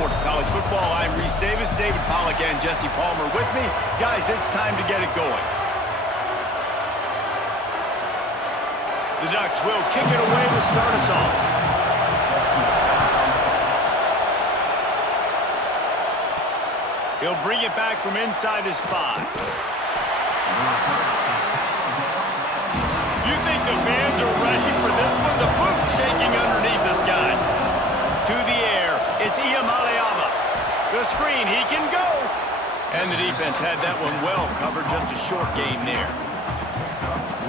Sports College Football. I'm Reese Davis, David Pollack, and Jesse Palmer with me. Guys, it's time to get it going. The Ducks will kick it away to start us off. He'll bring it back from inside his 5. You think the fans are ready for this one? The booth's shaking underneath us, guys. To the air, it's Iamaleava. The screen, he can go. And the defense had that one well covered, just a short game there.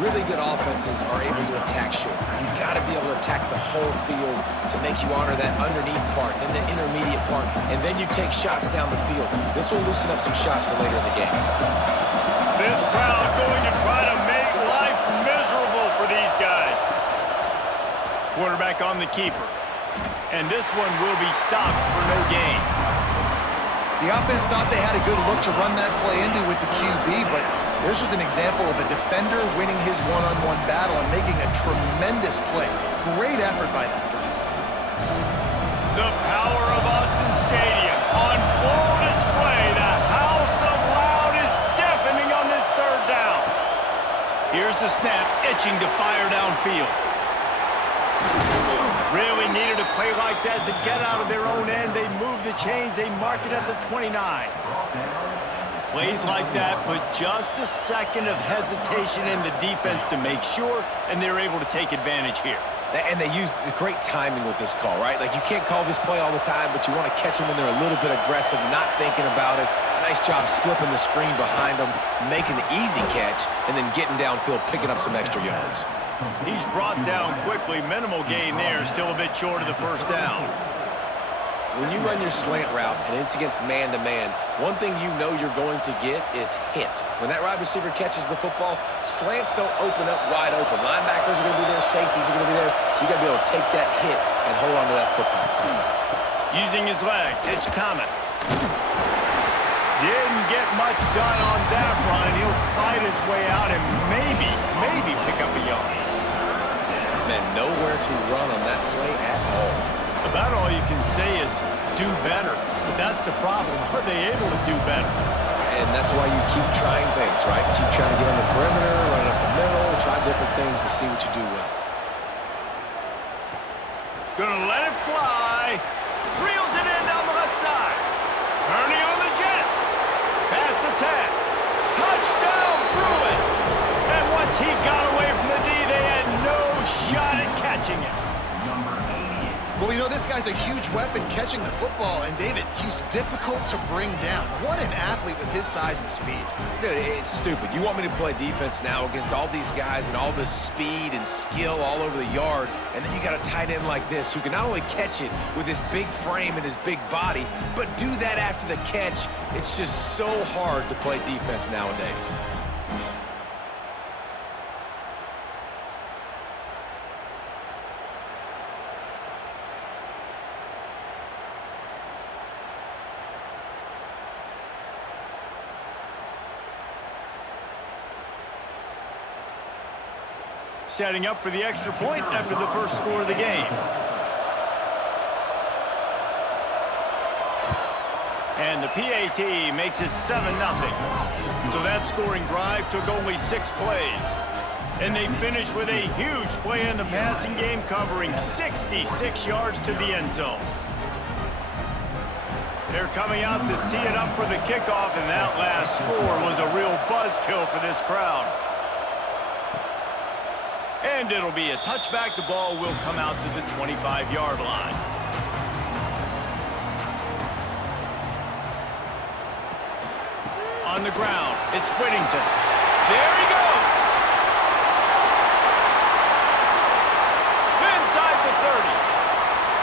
Really good offenses are able to attack short. You've got to be able to attack the whole field to make you honor that underneath part, then the intermediate part, and then you take shots down the field. This will loosen up some shots for later in the game. This crowd going to try to make life miserable for these guys. Quarterback on the keeper. And this one will be stopped for no gain. The offense thought they had a good look to run that play into with the QB, but there's just an example of a defender winning his one-on-one battle and making a tremendous play. Great effort by that guy. The power of Autzen Stadium on full display. The house of loud is deafening on this third down. Here's the snap, itching to fire downfield. Really needed a play like that to get out of their own end. They move the chains. They mark it at the 29. Plays like that put just a second of hesitation in the defense to make sure, and they're able to take advantage here. And they use great timing with this call, right? Like, you can't call this play all the time, but you want to catch them when they're a little bit aggressive, not thinking about it. Nice job slipping the screen behind them, making the easy catch, and then getting downfield, picking up some extra yards. He's brought down quickly. Minimal gain there. Still a bit short of the first down. When you run your slant route and it's against man-to-man, one thing you know you're going to get is hit. When that wide receiver catches the football, slants don't open up wide open. Linebackers are going to be there. Safeties are going to be there. So you got to be able to take that hit and hold on to that football. Using his legs, it's Thomas. Didn't get much done on that run. He'll fight his way out and maybe pick up a yard. Man, nowhere to run on that play at all. About all you can say is do better. But that's the problem. Are they able to do better? And that's why you keep trying things, right? Keep trying to get on the perimeter, run up the middle, try different things to see what you do well. Gonna let it fly. Reels it in down the left side. Turning on the Jets. Pass the 10. Touchdown, Bruins. And once he got away from the D, they had no shot at catching it. Well, we know this guy's a huge weapon catching the football, and David, he's difficult to bring down. What an athlete with his size and speed. Dude, it's stupid. You want me to play defense now against all these guys and all this speed and skill all over the yard, and then you got a tight end like this who can not only catch it with his big frame and his big body, but do that after the catch. It's just so hard to play defense nowadays. Setting up for the extra point after the first score of the game. And the PAT makes it 7-0. So that scoring drive took only 6 plays. And they finished with a huge play in the passing game, covering 66 yards to the end zone. They're coming out to tee it up for the kickoff, and that last score was a real buzzkill for this crowd. And it'll be a touchback. The ball will come out to the 25-yard line. On the ground, it's Whittington. There he goes. Inside the 30.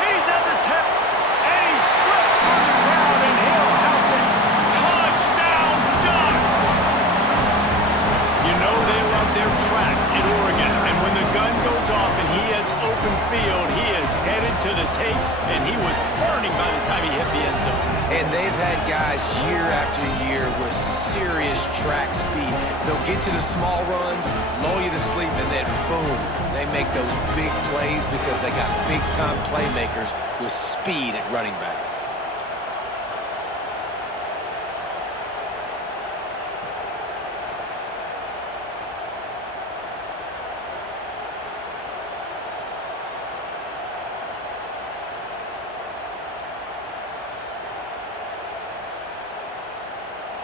He's at the 10. And he slipped through the crowd, and he'll house it. Touchdown, Ducks. You know they love their track in Oregon. And when the gun goes off and he hits open field, he is headed to the tape, and he was burning by the time he hit the end zone. And they've had guys year after year with serious track speed. They'll get to the small runs, lull you to sleep, and then boom, they make those big plays because they got big-time playmakers with speed at running back.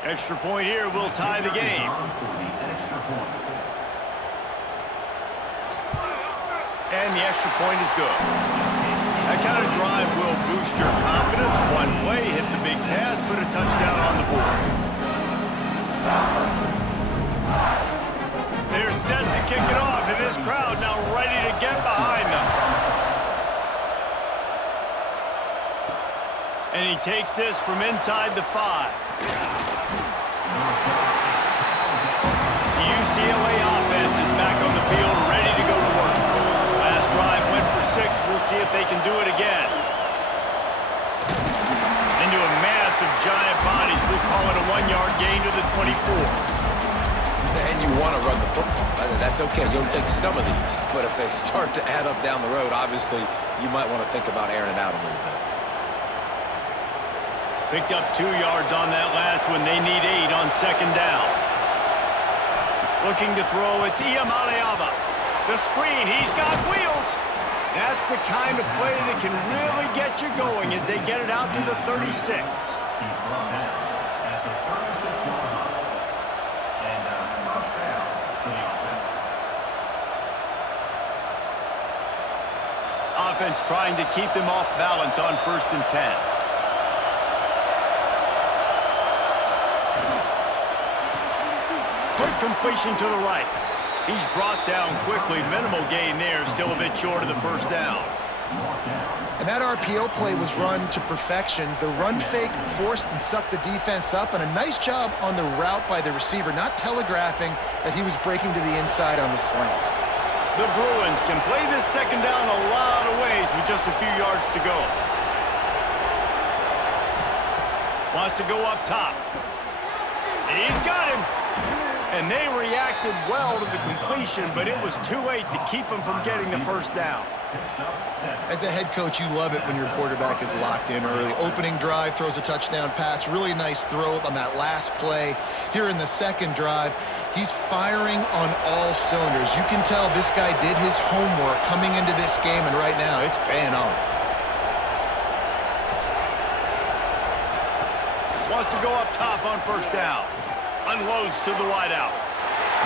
Extra point here will tie the game. And the extra point is good. That kind of drive will boost your confidence. One play, hit the big pass, put a touchdown on the board. They're set to kick it off, and this crowd now ready to get behind them. And he takes this from inside the 5. The UCLA offense is back on the field, ready to go to work. Last drive went for 6. We'll see if they can do it again. Into a mass of giant bodies. We'll call it a 1-yard gain to the 24. And you want to run the football. That's okay. You'll take some of these. But if they start to add up down the road, obviously, you might want to think about airing it out a little bit. Picked up 2 yards on that last one. They need 8 on second down. Looking to throw, it's Iamaleava. The screen, he's got wheels. That's the kind of play that can really get you going as they get it out to the 36. Offense trying to keep them off balance on 1st and 10. Quick completion to the right. He's brought down quickly. Minimal gain there. Still a bit short of the 1st down. And that RPO play was run to perfection. The run fake forced and sucked the defense up, and a nice job on the route by the receiver, not telegraphing that he was breaking to the inside on the slant. The Bruins can play this second down a lot of ways with just a few yards to go. Wants to go up top. He's got him. And they reacted well to the completion, but it was too late to keep them from getting the 1st down. As a head coach, you love it when your quarterback is locked in early. Opening drive, throws a touchdown pass. Really nice throw on that last play. Here in the second drive, he's firing on all cylinders. You can tell this guy did his homework coming into this game, and right now it's paying off. Wants to go up top on 1st down. Unloads to the wideout.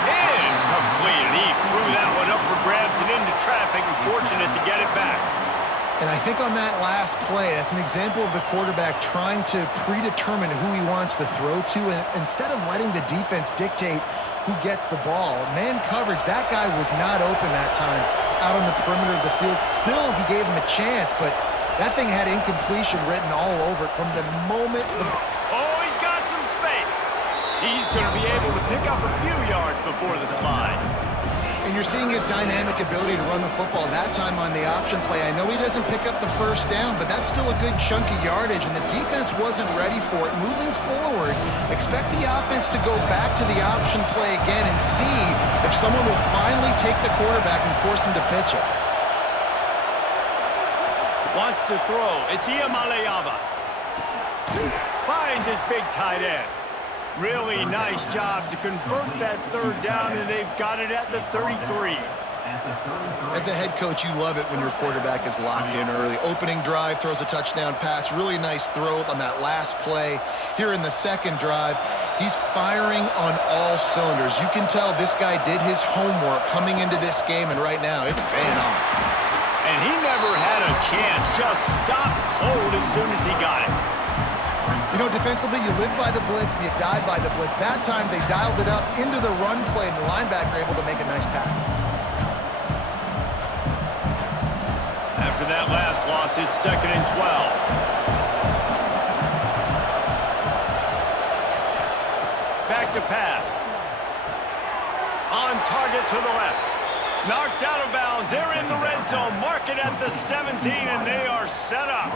Incomplete. And he threw that one up for grabs and into traffic, and fortunate to get it back. And I think on that last play, that's an example of the quarterback trying to predetermine who he wants to throw to, and instead of letting the defense dictate who gets the ball. Man coverage, that guy was not open that time out on the perimeter of the field. Still, he gave him a chance, but that thing had incompletion written all over it from the moment. Oh, he's got some space. He's going to be able to pick up a few yards before the slide. And you're seeing his dynamic ability to run the football that time on the option play. I know he doesn't pick up the 1st down, but that's still a good chunk of yardage, and the defense wasn't ready for it. Moving forward, expect the offense to go back to the option play again and see if someone will finally take the quarterback and force him to pitch it. Wants to throw. It's Iamaleava. Finds his big tight end. Really nice job to convert that 3rd down, and they've got it at the 33. As a head coach, you love it when your quarterback is locked in early. Opening drive, throws a touchdown pass. Really nice throw on that last play. Here in the second drive, he's firing on all cylinders. You can tell this guy did his homework coming into this game, and right now it's paying off. And he never had a chance. Just stopped cold as soon as he got it. You know, defensively, you live by the blitz and you die by the blitz. That time, they dialed it up into the run play, and the linebacker able to make a nice tackle. After that last loss, it's 2nd and 12. Back to pass. On target to the left. Knocked out of bounds. They're in the red zone. Mark it at the 17, and they are set up.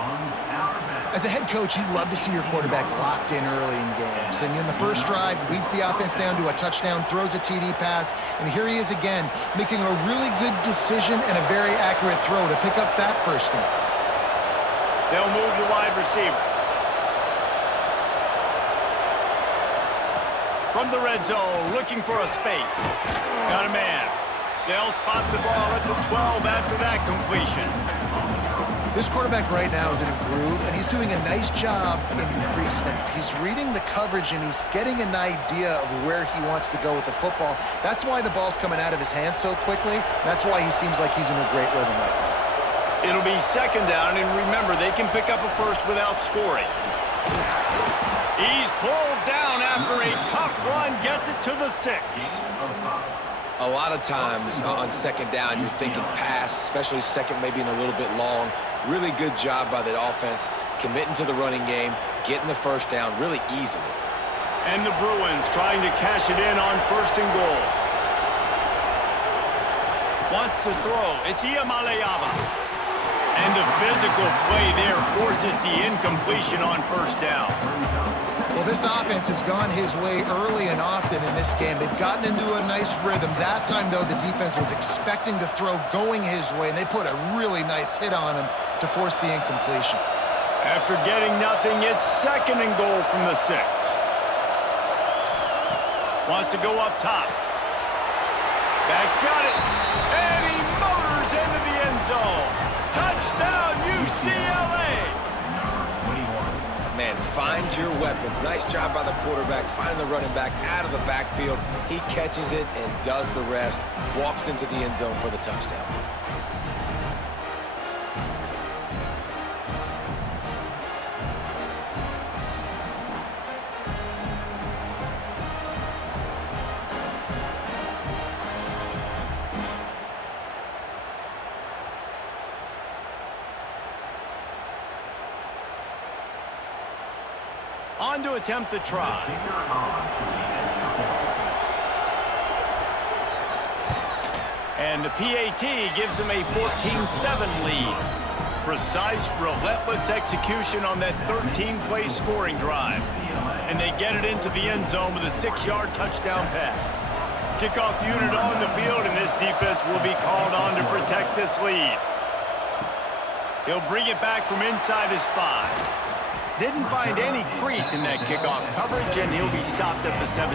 As a head coach, you love to see your quarterback locked in early in games. And in the first drive, leads the offense down to a touchdown, throws a TD pass, and here he is again, making a really good decision and a very accurate throw to pick up that 1st down. They'll move the wide receiver. From the red zone, looking for a space. Got a man. They'll spot the ball at the 12 after that completion. This quarterback right now is in a groove, and he's doing a nice job in pre-snap. He's reading the coverage, and he's getting an idea of where he wants to go with the football. That's why the ball's coming out of his hands so quickly. That's why he seems like he's in a great rhythm right now. It'll be second down, and remember, they can pick up a first without scoring. He's pulled down after a tough run, gets it to the 6. A lot of times on second down, you're thinking pass, especially second, maybe in a little bit long. Really good job by the offense, committing to the running game, getting the first down really easily. And the Bruins trying to cash it in on first and goal. Wants to throw. It's Iamaleava. And the physical play there forces the incompletion on first down. Well, this offense has gone his way early and often in this game. They've gotten into a nice rhythm. That time, though, the defense was expecting to throw going his way, and they put a really nice hit on him to force the incompletion. After getting nothing, it's second and goal from the 6. Wants to go up top. Back's got it. And he motors into the end zone. Touchdown, UCLA! Man, find your weapons. Nice job by the quarterback, finding the running back out of the backfield. He catches it and does the rest. Walks into the end zone for the touchdown. On to attempt the try. And the PAT gives them a 14-7 lead. Precise, relentless execution on that 13-play scoring drive. And they get it into the end zone with a 6-yard touchdown pass. Kickoff unit on the field, and this defense will be called on to protect this lead. He'll bring it back from inside his 5. Didn't find any crease in that kickoff coverage, and he'll be stopped at the 17.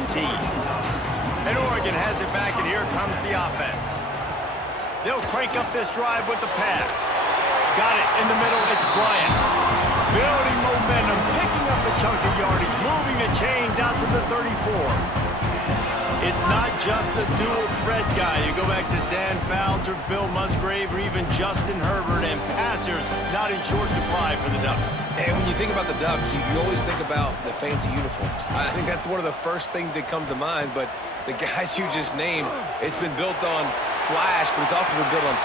And Oregon has it back, and here comes the offense. They'll crank up this drive with the pass. Got it in the middle, it's Bryant. Building momentum, picking up a chunk of yardage, moving the chains out to the 34. It's not just the dual threat guy. You go back to Dan Fouts or Bill Musgrave or even Justin Herbert, and passers not in short supply for the Ducks. And when you think about the Ducks, you always think about the fancy uniforms. I think that's one of the first things that come to mind, but the guys you just named, it's been built on flash, but it's also been built on...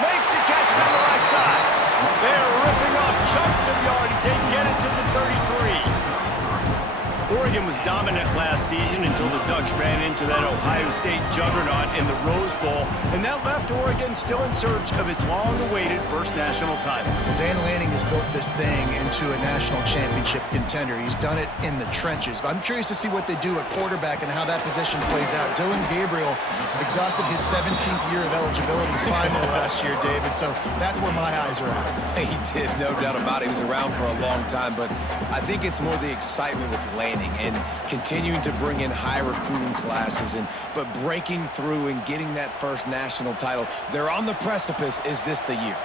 Makes the catch on the right side. They're ripping off chunks of yardage. They get it to the 33. Oregon was dominant last season until the Ducks ran into that Ohio State juggernaut in the Rose Bowl, and that left Oregon still in search of its long-awaited first national title. Dan Lanning has built this thing into a national championship contender. He's done it in the trenches. But I'm curious to see what they do at quarterback and how that position plays out. Dylan Gabriel exhausted his 17th year of eligibility finally last year, David, so that's where my eyes are at. He did, no doubt about it. He was around for a long time, but I think it's more the excitement with Lanning and continuing to bring in high recruiting classes, but breaking through and getting that first national title. They're on the precipice. Is this the year?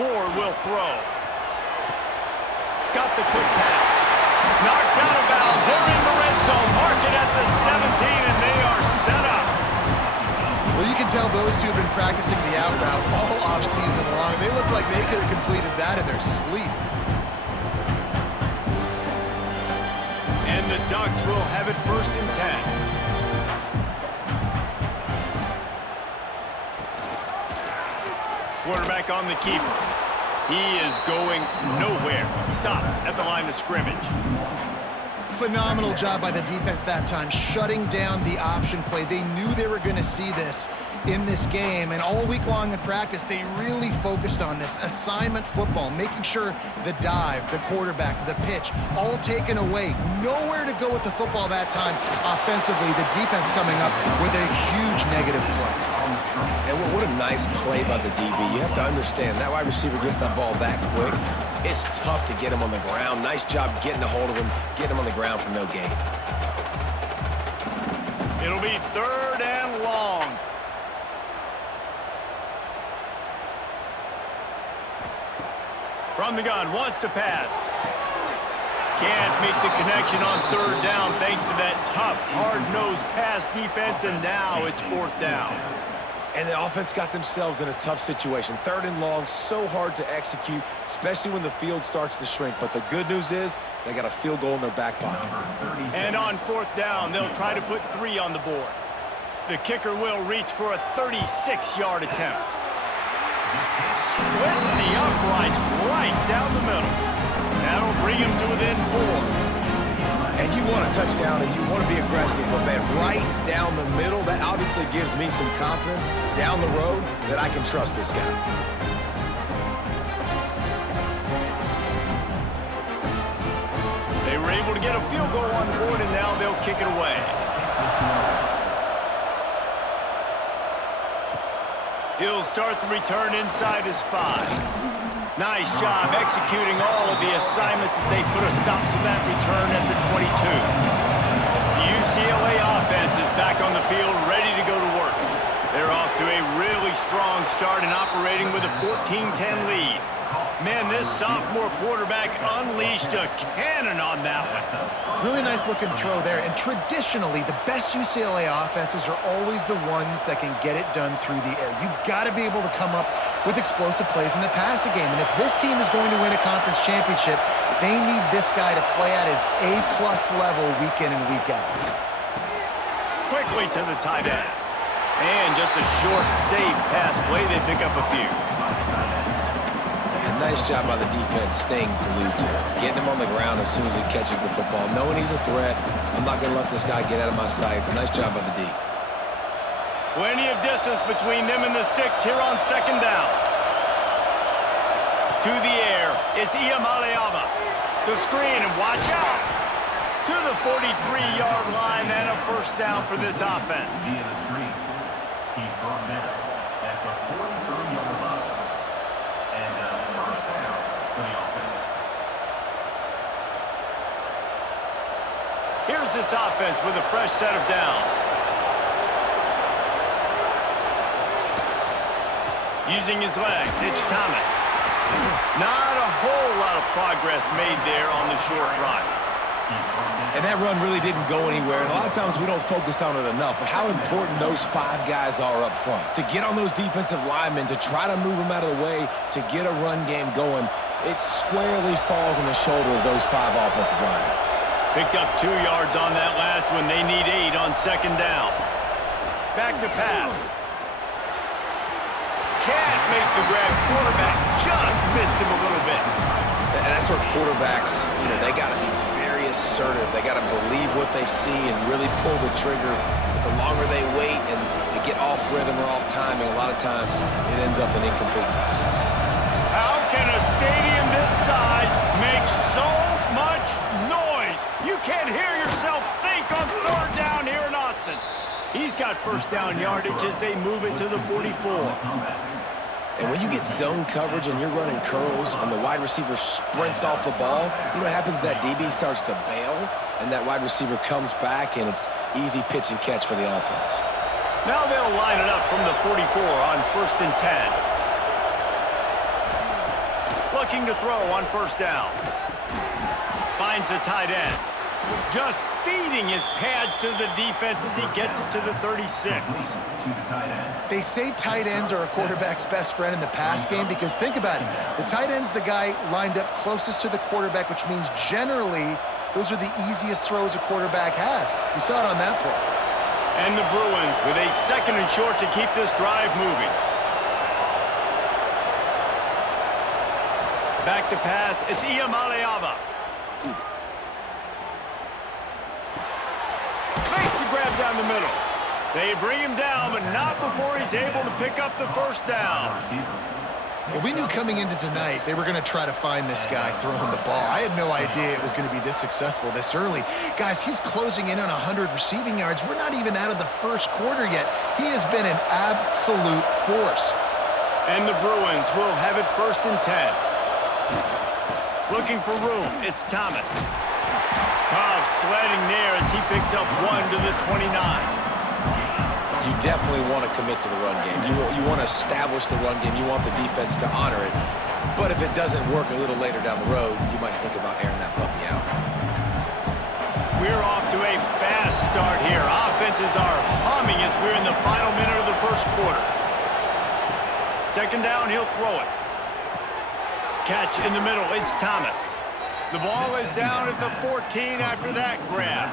Moore will throw. Got the quick pass. Knocked out of bounds. They're in the red zone. Mark it at the 17, and they are set up. Well, you can tell those two have been practicing the out route all offseason long. They look like they could have completed that in their sleep. And the Ducks will have it first and 10. Quarterback on the keeper. He is going nowhere. Stop at the line of scrimmage. Phenomenal job by the defense that time, shutting down the option play. They knew they were going to see this in this game, and all week long in practice, they really focused on this assignment football, making sure the dive, the quarterback, the pitch, all taken away. Nowhere to go with the football that time offensively. The defense coming up with a huge negative play. And what a nice play by the DB. You have to understand, that wide receiver gets that ball that quick. It's tough to get him on the ground. Nice job getting a hold of him, getting him on the ground for no gain. It'll be third and long. From the gun, wants to pass. Can't make the connection on third down thanks to that tough, hard-nosed pass defense, and now it's fourth down. And the offense got themselves in a tough situation. Third and long, so hard to execute, especially when the field starts to shrink. But the good news is they got a field goal in their back pocket. And on fourth down, they'll try to put 3 on the board. The kicker will reach for a 36-yard attempt. Splits the uprights right down the middle. That'll bring him to within 4. And you want a touchdown and you want to be aggressive, but man, right down the middle, that obviously gives me some confidence down the road that I can trust this guy. They were able to get a field goal on the board, and now they'll kick it away. He'll start the return inside his 5. Nice job executing all of the assignments as they put a stop to that return at the 22. The UCLA offense is back on the field, ready to go to work. They're off to a really strong start and operating with a 14-10 lead. Man, this sophomore quarterback unleashed a cannon on that one. Really nice looking throw there. And traditionally, the best UCLA offenses are always the ones that can get it done through the air. You've got to be able to come up with explosive plays in the passing game. And if this team is going to win a conference championship, they need this guy to play at his A-plus level week in and week out. Quickly to the tight end. And just a short, safe pass play. They pick up a few. Nice job by the defense staying glued to him, getting him on the ground as soon as he catches the football, knowing he's a threat. I'm not going to let this guy get out of my sights. Nice job by the D. Plenty of distance between them and the sticks here on second down. To the air, it's Iamaleava. The screen, and watch out! To the 43-yard line, and a first down for this offense. He's brought down at the 43-yard line. And first down for the offense. Here's this offense with a fresh set of downs. Using his legs, it's Thomas. Not a whole lot of progress made there on the short run. And that run really didn't go anywhere. And a lot of times we don't focus on it enough, but how important those 5 guys are up front. To get on those defensive linemen, to try to move them out of the way, to get a run game going, it squarely falls on the shoulder of those 5 offensive linemen. Picked up 2 yards on that last one. They need 8 on second down. Back to pass. Can't make the grab. Quarterback just missed him a little bit. And that's where quarterbacks, they got to be very assertive. They got to believe what they see and really pull the trigger. But the longer they wait and they get off rhythm or off timing, a lot of times it ends up in incomplete passes. How can a stadium this size make so much noise? You can't hear yourself think on third down here in Autzen. He's got first down yardage as they move it to the 44. And when you get zone coverage and you're running curls and the wide receiver sprints off the ball, you know what happens? That DB starts to bail, and that wide receiver comes back, and it's easy pitch and catch for the offense. Now they'll line it up from the 44 on first and 10. Looking to throw on first down. Finds the tight end. Just feeding his pads to the defense as he gets it to the 36. They say tight ends are a quarterback's best friend in the pass game because think about it. The tight end's the guy lined up closest to the quarterback, which means generally those are the easiest throws a quarterback has. You saw it on that play. And the Bruins with a second and short to keep this drive moving. Back to pass, it's Iamaleava. Makes the grab down the middle. They bring him down, but not before he's able to pick up the first down. Well, we knew coming into tonight they were going to try to find this guy throwing the ball. I had no idea it was going to be this successful this early. Guys, he's closing in on 100 receiving yards. We're not even out of the first quarter yet. He has been an absolute force. And the Bruins will have it first and 10. Looking for room, it's Thomas. Tough sledding there as he picks up 1 to the 29. You definitely want to commit to the run game. You want to establish the run game. You want the defense to honor it. But if it doesn't work a little later down the road, you might think about airing that puppy out. We're off to a fast start here. Offenses are humming as we're in the final minute of the first quarter. Second down, he'll throw it. Catch in the middle, it's Thomas. The ball is down at the 14 after that grab.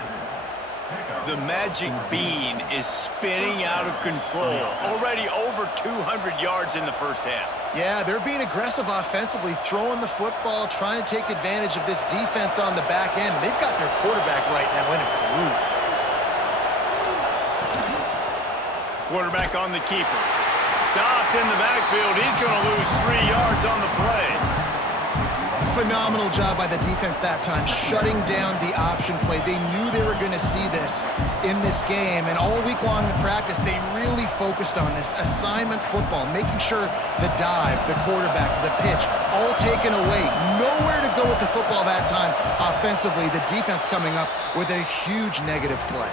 The magic bean is spinning out of control. Already over 200 yards in the first half. Yeah, they're being aggressive offensively, throwing the football, trying to take advantage of this defense on the back end. They've got their quarterback right now in a groove. Quarterback on the keeper. Stopped in the backfield. He's going to lose 3 yards on the play. Phenomenal job by the defense that time, shutting down the option play. They knew they were going to see this in this game, and all week long in practice, they really focused on this assignment football, making sure the dive, the quarterback, the pitch, all taken away. Nowhere to go with the football that time offensively. The defense coming up with a huge negative play.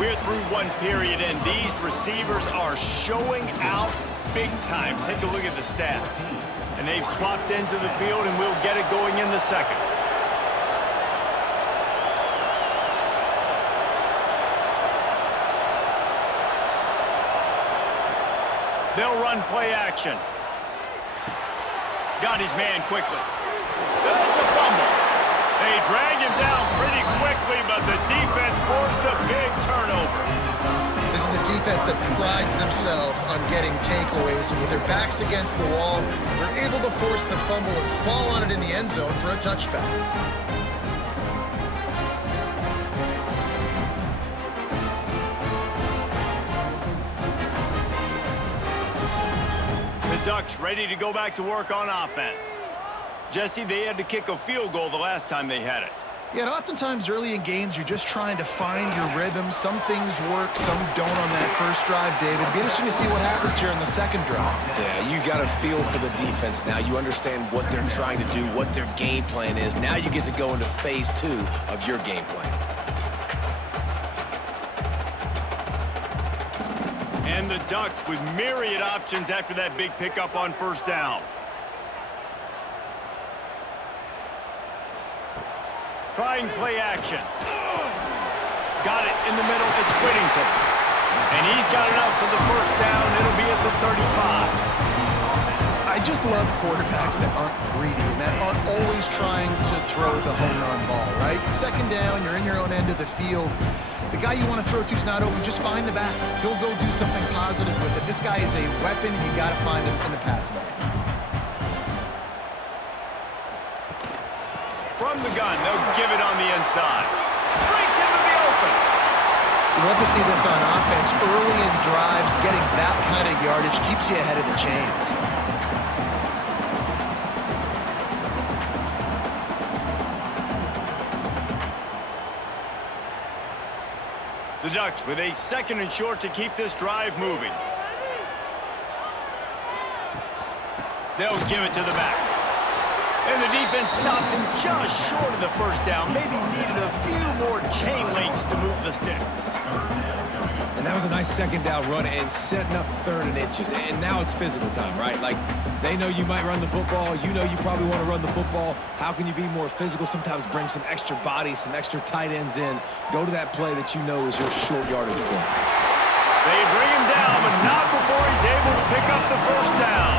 We're through one period, and these receivers are showing out big time. Take a look at the stats. And they've swapped ends of the field, and we'll get it going in the second. They'll run play action. Got his man quickly. It's a fumble. They drag him down pretty quickly, but the defense forced a big turnover. This is a defense that prides themselves on getting takeaways, and with their backs against the wall, they're able to force the fumble and fall on it in the end zone for a touchback. The Ducks ready to go back to work on offense. Jesse, they had to kick a field goal the last time they had it. Yeah, and oftentimes early in games, you're just trying to find your rhythm. Some things work, some don't on that first drive, David. It'd be interesting to see what happens here in the second drive. Yeah, you got a feel for the defense now. You understand what they're trying to do, what their game plan is. Now you get to go into phase 2 of your game plan. And the Ducks with myriad options after that big pickup on first down. Trying play action. Got it in the middle. It's Whittington. And he's got enough for the first down. It'll be at the 35. I just love quarterbacks that aren't greedy and that aren't always trying to throw the home run ball, right? Second down, you're in your own end of the field. The guy you want to throw to is not open. Just find the back. He'll go do something positive with it. This guy is a weapon, and you got to find him in the passing game. From the gun, they'll give it on the inside. Breaks into the open. We love to see this on offense. Early in drives, getting that kind of yardage keeps you ahead of the chains. The Ducks with a second and short to keep this drive moving. They'll give it to the back. And the defense stops him just short of the first down. Maybe needed a few more chain links to move the sticks. And that was a nice second down run and setting up 3rd and inches. And now it's physical time, right? Like, they know you might run the football. You know you probably want to run the football. How can you be more physical? Sometimes bring some extra bodies, some extra tight ends in. Go to that play that you know is your short yardage play. They bring him down, but not before he's able to pick up the first down.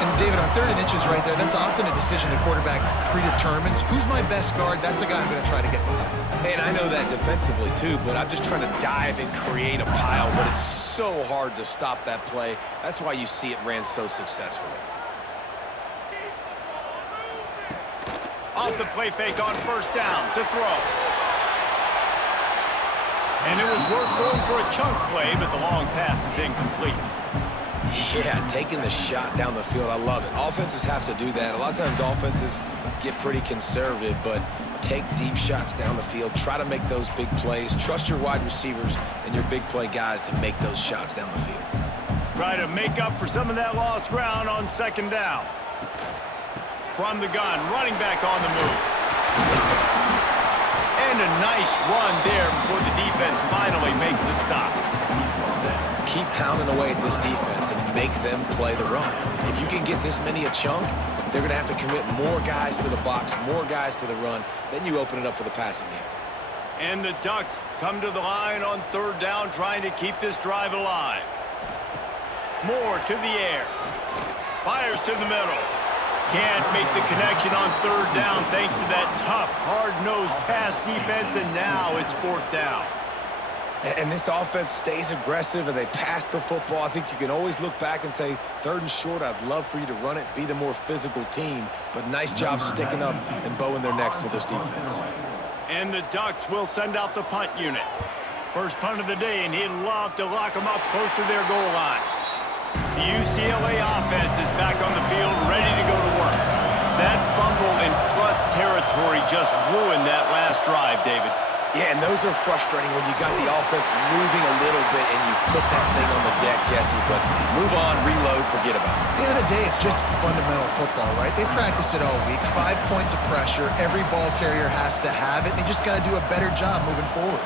And David, on 3rd and inches right there, that's often a decision the quarterback predetermines. Who's my best guard? That's the guy I'm going to try to get behind. And I know that defensively too, but I'm just trying to dive and create a pile, but it's so hard to stop that play. That's why you see it ran so successfully. Off the play fake on first down to throw. And it was worth going for a chunk play, but the long pass is incomplete. Yeah, taking the shot down the field, I love it. Offenses have to do that. A lot of times offenses get pretty conservative, but take deep shots down the field. Try to make those big plays. Trust your wide receivers and your big play guys to make those shots down the field. Try to make up for some of that lost ground on second down. From the gun, running back on the move. And a nice run there before the defense finally makes the stop. keep pounding away at this defense and make them play the run. If you can get this many a chunk, they're going to have to commit more guys to the box, more guys to the run. Then you open it up for the passing game. And the Ducks come to the line on third down, trying to keep this drive alive. Moore to the air. Fires to the middle. Can't make the connection on third down thanks to that tough, hard-nosed pass defense, and now it's fourth down. And this offense stays aggressive, and they pass the football. I think you can always look back and say, third and short, I'd love for you to run it, be the more physical team. But nice job sticking up and bowing their necks for this defense. And the Ducks will send out the punt unit. First punt of the day, and he'd love to lock them up close to their goal line. The UCLA offense is back on the field, ready to go to work. That fumble in plus territory just ruined that last drive, David. Yeah, and those are frustrating when you got the offense moving a little bit and you put that thing on the deck, Jesse. But move on, reload, forget about it. At the end of the day, it's just fundamental football, right? They practice it all week. 5 points of pressure. Every ball carrier has to have it. They just got to do a better job moving forward.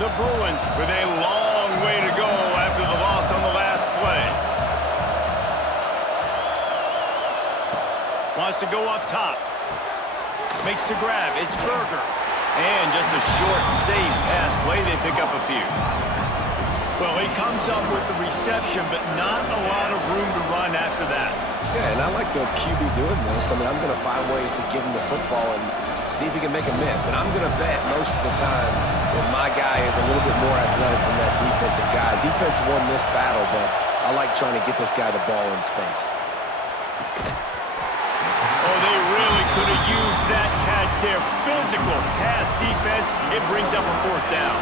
The Bruins with a long way to go after the loss on the last play. Wants to go up top. Makes the grab. It's Berger. And just a short, safe pass play. They pick up a few. Well, he comes up with the reception, but not a lot of room to run after that. Yeah, and I like the QB doing this. I mean, I'm going to find ways to give him the football and see if he can make a miss. And I'm going to bet most of the time that my guy is a little bit more athletic than that defensive guy. Defense won this battle, but I like trying to get this guy the ball in space. Oh, they really could have used that catch there. Physical pass defense. It brings up a fourth down.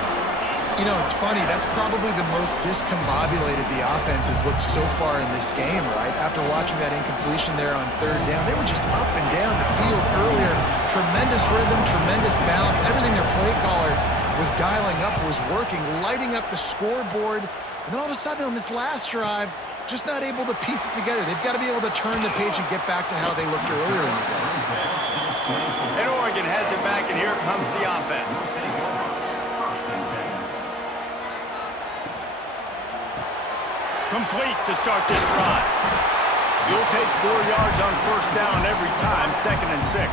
You know, it's funny. That's probably the most discombobulated the offense has looked so far in this game, right? After watching that incompletion there on third down, they were just up and down the field earlier. Tremendous rhythm, tremendous balance. Everything their play caller was dialing up was working, lighting up the scoreboard. And then all of a sudden on this last drive, just not able to piece it together. They've got to be able to turn the page and get back to how they looked earlier in the game. And Oregon has it back, and here comes the offense. Complete to start this drive. You'll take 4 yards on first down every time, 2nd and 6.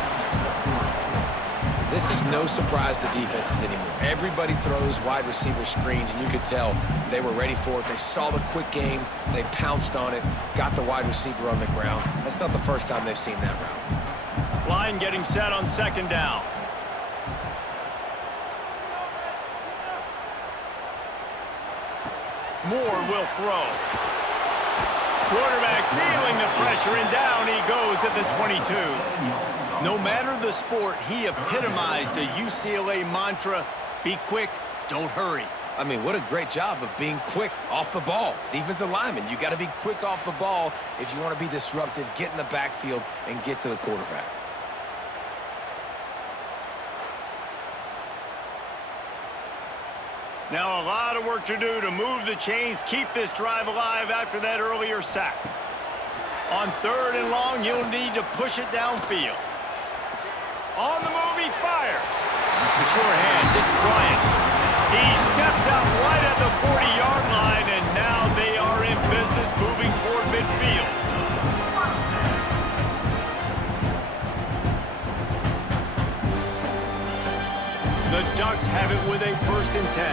This is no surprise to defenses anymore. Everybody throws wide receiver screens, and you could tell they were ready for it. They saw the quick game. They pounced on it, got the wide receiver on the ground. That's not the first time they've seen that route. Line getting set on 2nd down. Moore will throw. Quarterback feeling the pressure, and down he goes at the 22. No matter the sport, he epitomized a UCLA mantra: be quick, don't hurry. I mean, what a great job of being quick off the ball. Defensive lineman, you got to be quick off the ball if you want to be disruptive, get in the backfield, and get to the quarterback. Now a lot of work to do to move the chains, keep this drive alive after that earlier sack. On 3rd and long, you'll need to push it downfield. On the move, he fires. The sure hands, it's Bryant. He steps out right at the 40-yard line, and now they are in business moving toward midfield. The Ducks have it with a 1st and 10.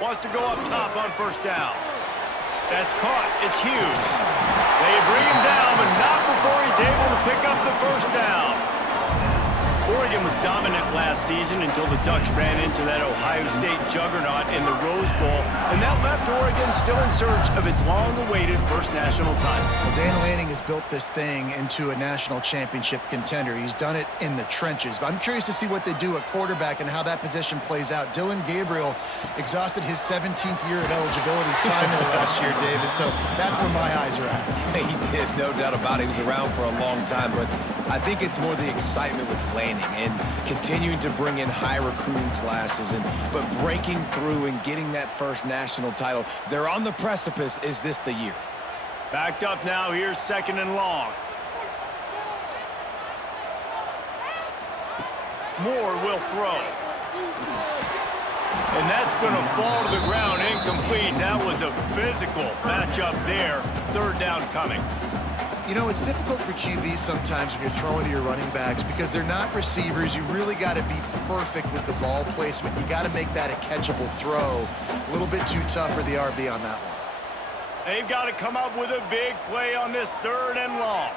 Wants to go up top on first down. That's caught. It's Hughes. They bring him down, but not before he's able to pick up the first down. Oregon was dominant last season until the Ducks ran into that Ohio State juggernaut in the Rose Bowl, and that left Oregon still in search of its long-awaited first national title. Well, Dan Lanning has built this thing into a national championship contender. He's done it in the trenches, but I'm curious to see what they do at quarterback and how that position plays out. Dylan Gabriel exhausted his 17th year of eligibility finally last year, David, so that's where my eyes are at. He did, no doubt about it. He was around for a long time, but I think it's more the excitement with Lanning and continuing to bring in high recruiting classes, but breaking through and getting that first national title. They're on the precipice. Is this the year? Backed up now. Here's 2nd and long. Moore will throw. And that's going to fall to the ground incomplete. That was a physical matchup there. Third down coming. You know, it's difficult for QBs sometimes when you're throwing to your running backs because they're not receivers. You really got to be perfect with the ball placement. You got to make that a catchable throw. A little bit too tough for the RB on that one. They've got to come up with a big play on this third and long.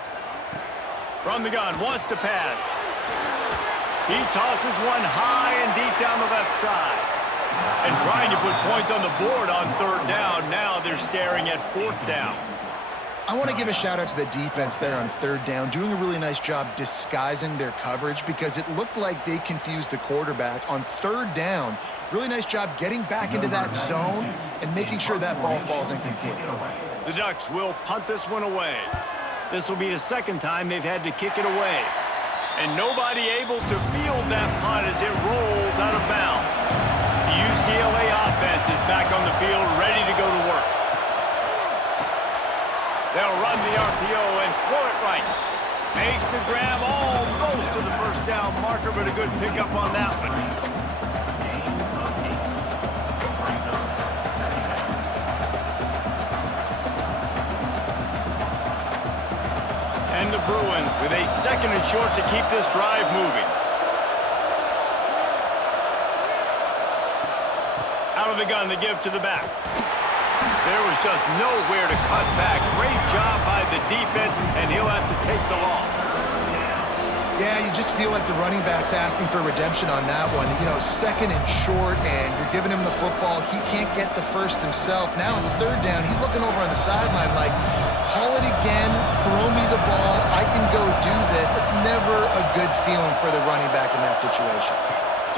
From the gun, wants to pass. He tosses one high and deep down the left side. And trying to put points on the board on third down. Now they're staring at fourth down. I want to give a shout out to the defense there on third down, doing a really nice job disguising their coverage because it looked like they confused the quarterback on third down. Really nice job getting back into that zone and making sure that ball falls incomplete. The Ducks will punt this one away. This will be the second time they've had to kick it away. And nobody able to field that punt as it rolls out of bounds. The UCLA offense is back on the field, ready to go to work. They'll run the RPO and throw it right. Makes the grab almost to the first down marker, but a good pickup on that one. And the Bruins with a second and short to keep this drive moving. Out of the gun to give to the back. There was just nowhere to cut back. Great job by the defense, and he'll have to take the loss. Yeah, you just feel like the running back's asking for redemption on that one. You know, second and short, and you're giving him the football. He can't get the first himself. Now it's third down. He's looking over on the sideline like, call it again, throw me the ball, I can go do this. It's never a good feeling for the running back in that situation.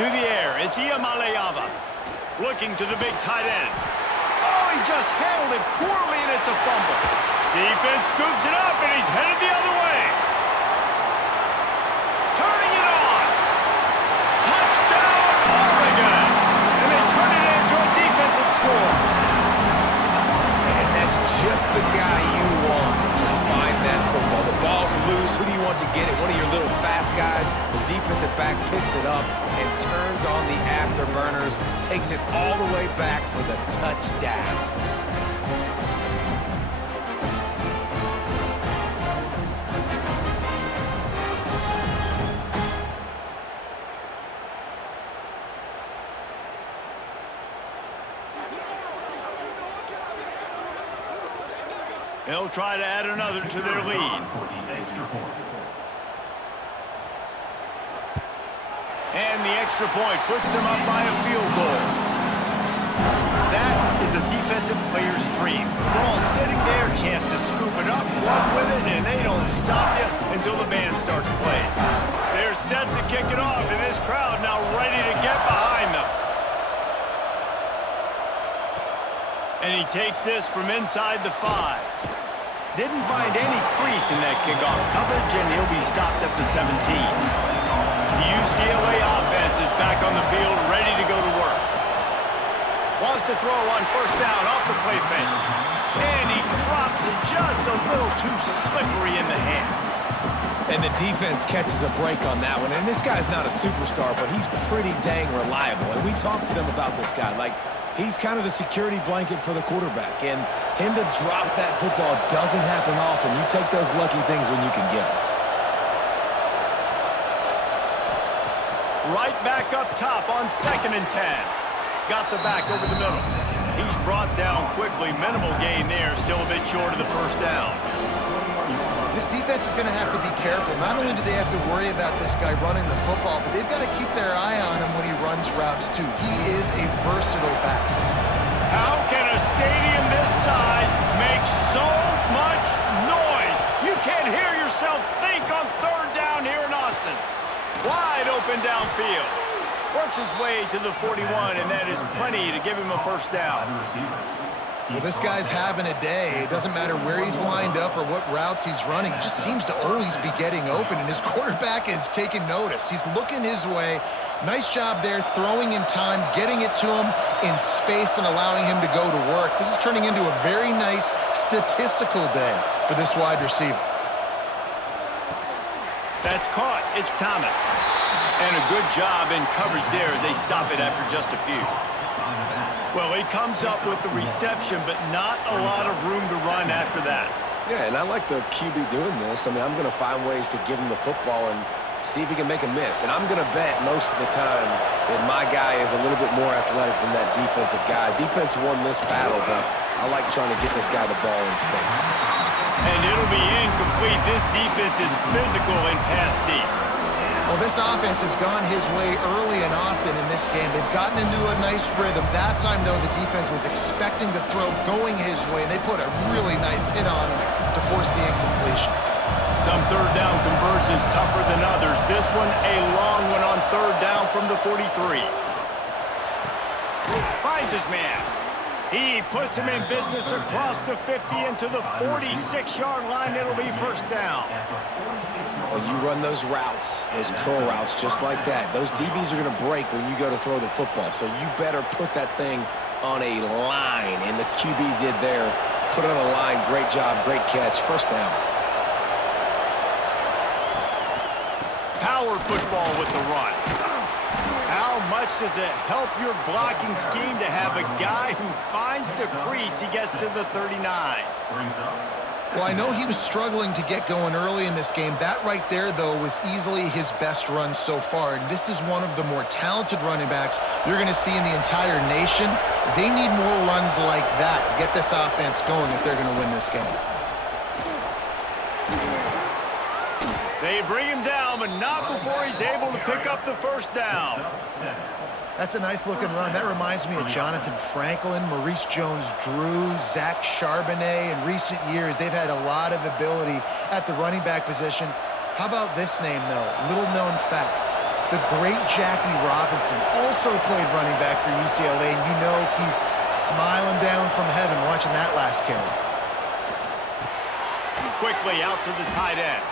To the air, it's Iamaleava. Looking to the big tight end. Oh, he just handled it poorly, and it's a fumble. Defense scoops it up, and he's headed the other way. Turning it on. Touchdown, Oregon. And they turn it into a defensive score. And that's just the guy you want to find that football. The ball's loose. Who do you want to get it? One of your little fast guys. The defensive back picks it up and turns on the afterburners, takes it all the way back for the touchdown. They'll try to add another to their lead. And the extra point puts them up by a field goal. That is a defensive player's dream. Ball sitting there, chance to scoop it up, run with it, and they don't stop you until the band starts playing. They're set to kick it off, and this crowd now ready to get behind them. And he takes this from inside the 5. Didn't find any crease in that kickoff coverage, and he'll be stopped at the 17. The UCLA offense is back on the field, ready to go to work. Wants to throw on first down off the play fake. And he drops it just a little too slippery in the hands. And the defense catches a break on that one. And this guy's not a superstar, but he's pretty dang reliable. And we talked to them about this guy. Like, he's kind of the security blanket for the quarterback. And him to drop that football doesn't happen often. You take those lucky things when you can get them. Right back up top on 2nd and 10. Got the back over the middle. He's brought down quickly. Minimal gain there. Still a bit short of the first down. This defense is going to have to be careful. Not only do they have to worry about this guy running the football, but they've got to keep their eye on him when he runs routes too. He is a versatile back. How can a stadium this size make so much noise? You can't hear yourself think on third down here in Austin. Wide open downfield. Works his way to the 41, and that is plenty to give him a first down. Well, this guy's having a day. It doesn't matter where he's lined up or what routes he's running. He just seems to always be getting open, and his quarterback is taking notice. He's looking his way. Nice job there, throwing in time, getting it to him in space and allowing him to go to work. This is turning into a very nice statistical day for this wide receiver. That's caught. It's Thomas. And a good job in coverage there as they stop it after just a few. Well, he comes up with the reception, but not a lot of room to run after that. Yeah, and I like the QB doing this. I mean, I'm going to find ways to give him the football and see if he can make a miss. And I'm going to bet most of the time that my guy is a little bit more athletic than that defensive guy. Defense won this battle, but I like trying to get this guy the ball in space. And it'll be incomplete. This defense is physical and pass deep. Well, this offense has gone his way early and often in this game. They've gotten into a nice rhythm. That time, though, the defense was expecting to throw going his way, and they put a really nice hit on him to force the incompletion. Some third down conversions tougher than others. This one, a long one on third down from the 43. Finds his man. He puts him in business across the 50 into the 46-yard line. It'll be first down. When you run those routes, those curl routes, just like that, those DBs are going to break when you go to throw the football. So you better put that thing on a line, and the QB did there. Put it on a line. Great job, great catch. First down. Power football with the run. How much does it help your blocking scheme to have a guy who finds the crease? He gets to the 39. Well, I know he was struggling to get going early in this game. That right there, though, was easily his best run so far. And this is one of the more talented running backs you're going to see in the entire nation. They need more runs like that to get this offense going if they're going to win this game. They bring him down, but not before he's able to pick up the first down. That's a nice-looking run. That reminds me of Jonathan Franklin, Maurice Jones-Drew, Zach Charbonnet. In recent years, they've had a lot of ability at the running back position. How about this name, though? Little-known fact. The great Jackie Robinson also played running back for UCLA, and you know he's smiling down from heaven watching that last carry. Quickly out to the tight end.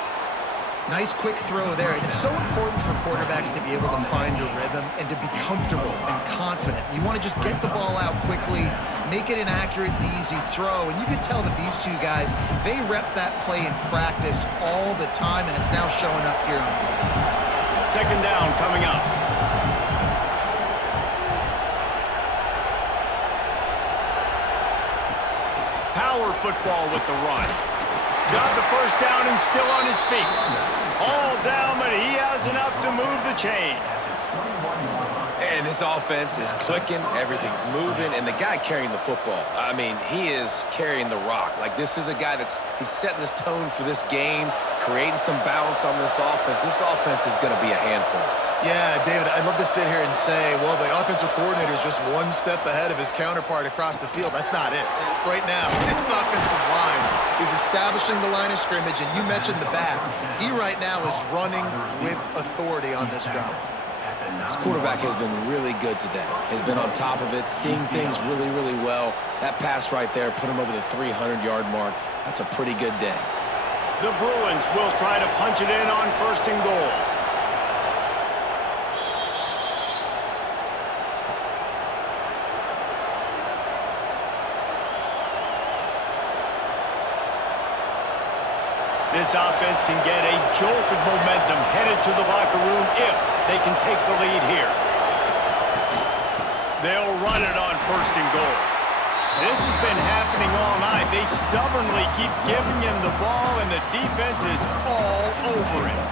Nice quick throw there, and it's so important for quarterbacks to be able to find a rhythm and to be comfortable and confident. You want to just get the ball out quickly, make it an accurate and easy throw, and you can tell that these two guys, they rep that play in practice all the time, and it's now showing up here on the game. Second down coming up. Power football with the run. Got the first down and still on his feet. All down, but he has enough to move the chains. And this offense is clicking, everything's moving, and the guy carrying the football, I mean, he is carrying the rock. Like, this is a guy he's setting this tone for this game, creating some balance on this offense. This offense is going to be a handful. Yeah, David, I'd love to sit here and say, well, the offensive coordinator is just one step ahead of his counterpart across the field. That's not it. Right now, this offensive line is establishing the line of scrimmage, and you mentioned the back. He right now is running with authority on this drive. This quarterback has been really good today. Has been on top of it, seeing things really, really well. That pass right there put him over the 300-yard mark. That's a pretty good day. The Bruins will try to punch it in on first and goal. This offense can get a jolt of momentum headed to the locker room if they can take the lead here. They'll run it on first and goal. This has been happening all night. They stubbornly keep giving him the ball, and the defense is all over it.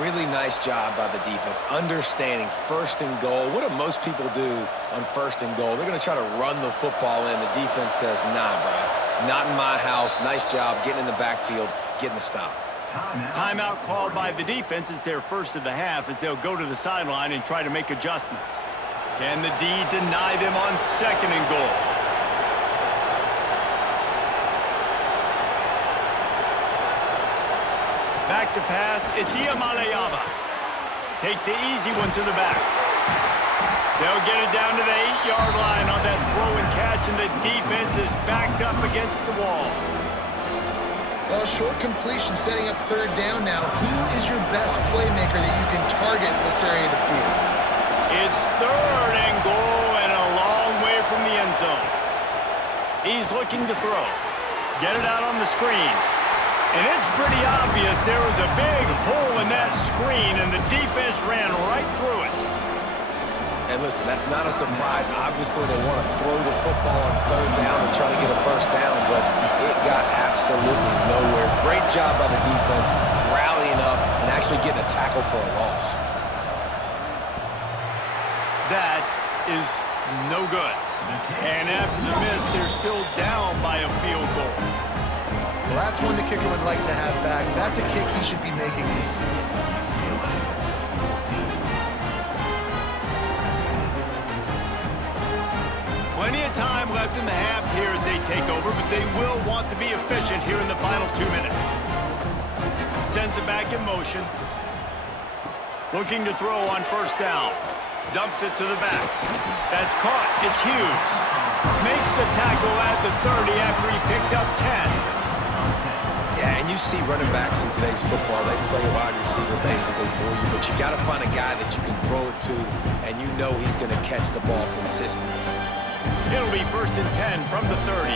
Really nice job by the defense, understanding first and goal. What do most people do on first and goal? They're going to try to run the football in. The defense says, nah, bro. Not in my house. Nice job getting in the backfield, getting the stop. Timeout called by the defense. It's their first of the half as they'll go to the sideline and try to make adjustments. Can the D deny them on second and goal? Back to pass. It's Iamaleava. Takes the easy one to the back. They'll get it down to the 8-yard line on that throw and catch, and the defense is backed up against the wall. Well, short completion setting up third down now. Who is your best playmaker that you can target in this area of the field? It's third and goal and a long way from the end zone. He's looking to throw. Get it out on the screen. And it's pretty obvious there was a big hole in that screen, and the defense ran right through it. And listen, that's not a surprise. Obviously, they want to throw the football on third down and try to get a first down, but it got absolutely nowhere. Great job by the defense, rallying up and actually getting a tackle for a loss. That is no good. And after the miss, they're still down by a field goal. Well, that's one the kicker would like to have back. That's a kick he should be making in his sleep. Plenty of time left in the half here as they take over, but they will want to be efficient here in the final 2 minutes. Sends it back in motion. Looking to throw on first down. Dumps it to the back. That's caught. It's Hughes. Makes the tackle at the 30 after he picked up 10. Yeah, and you see running backs in today's football, they play a wide receiver basically for you, but you got to find a guy that you can throw it to, and you know he's going to catch the ball consistently. It'll be 1st and 10 from the 30.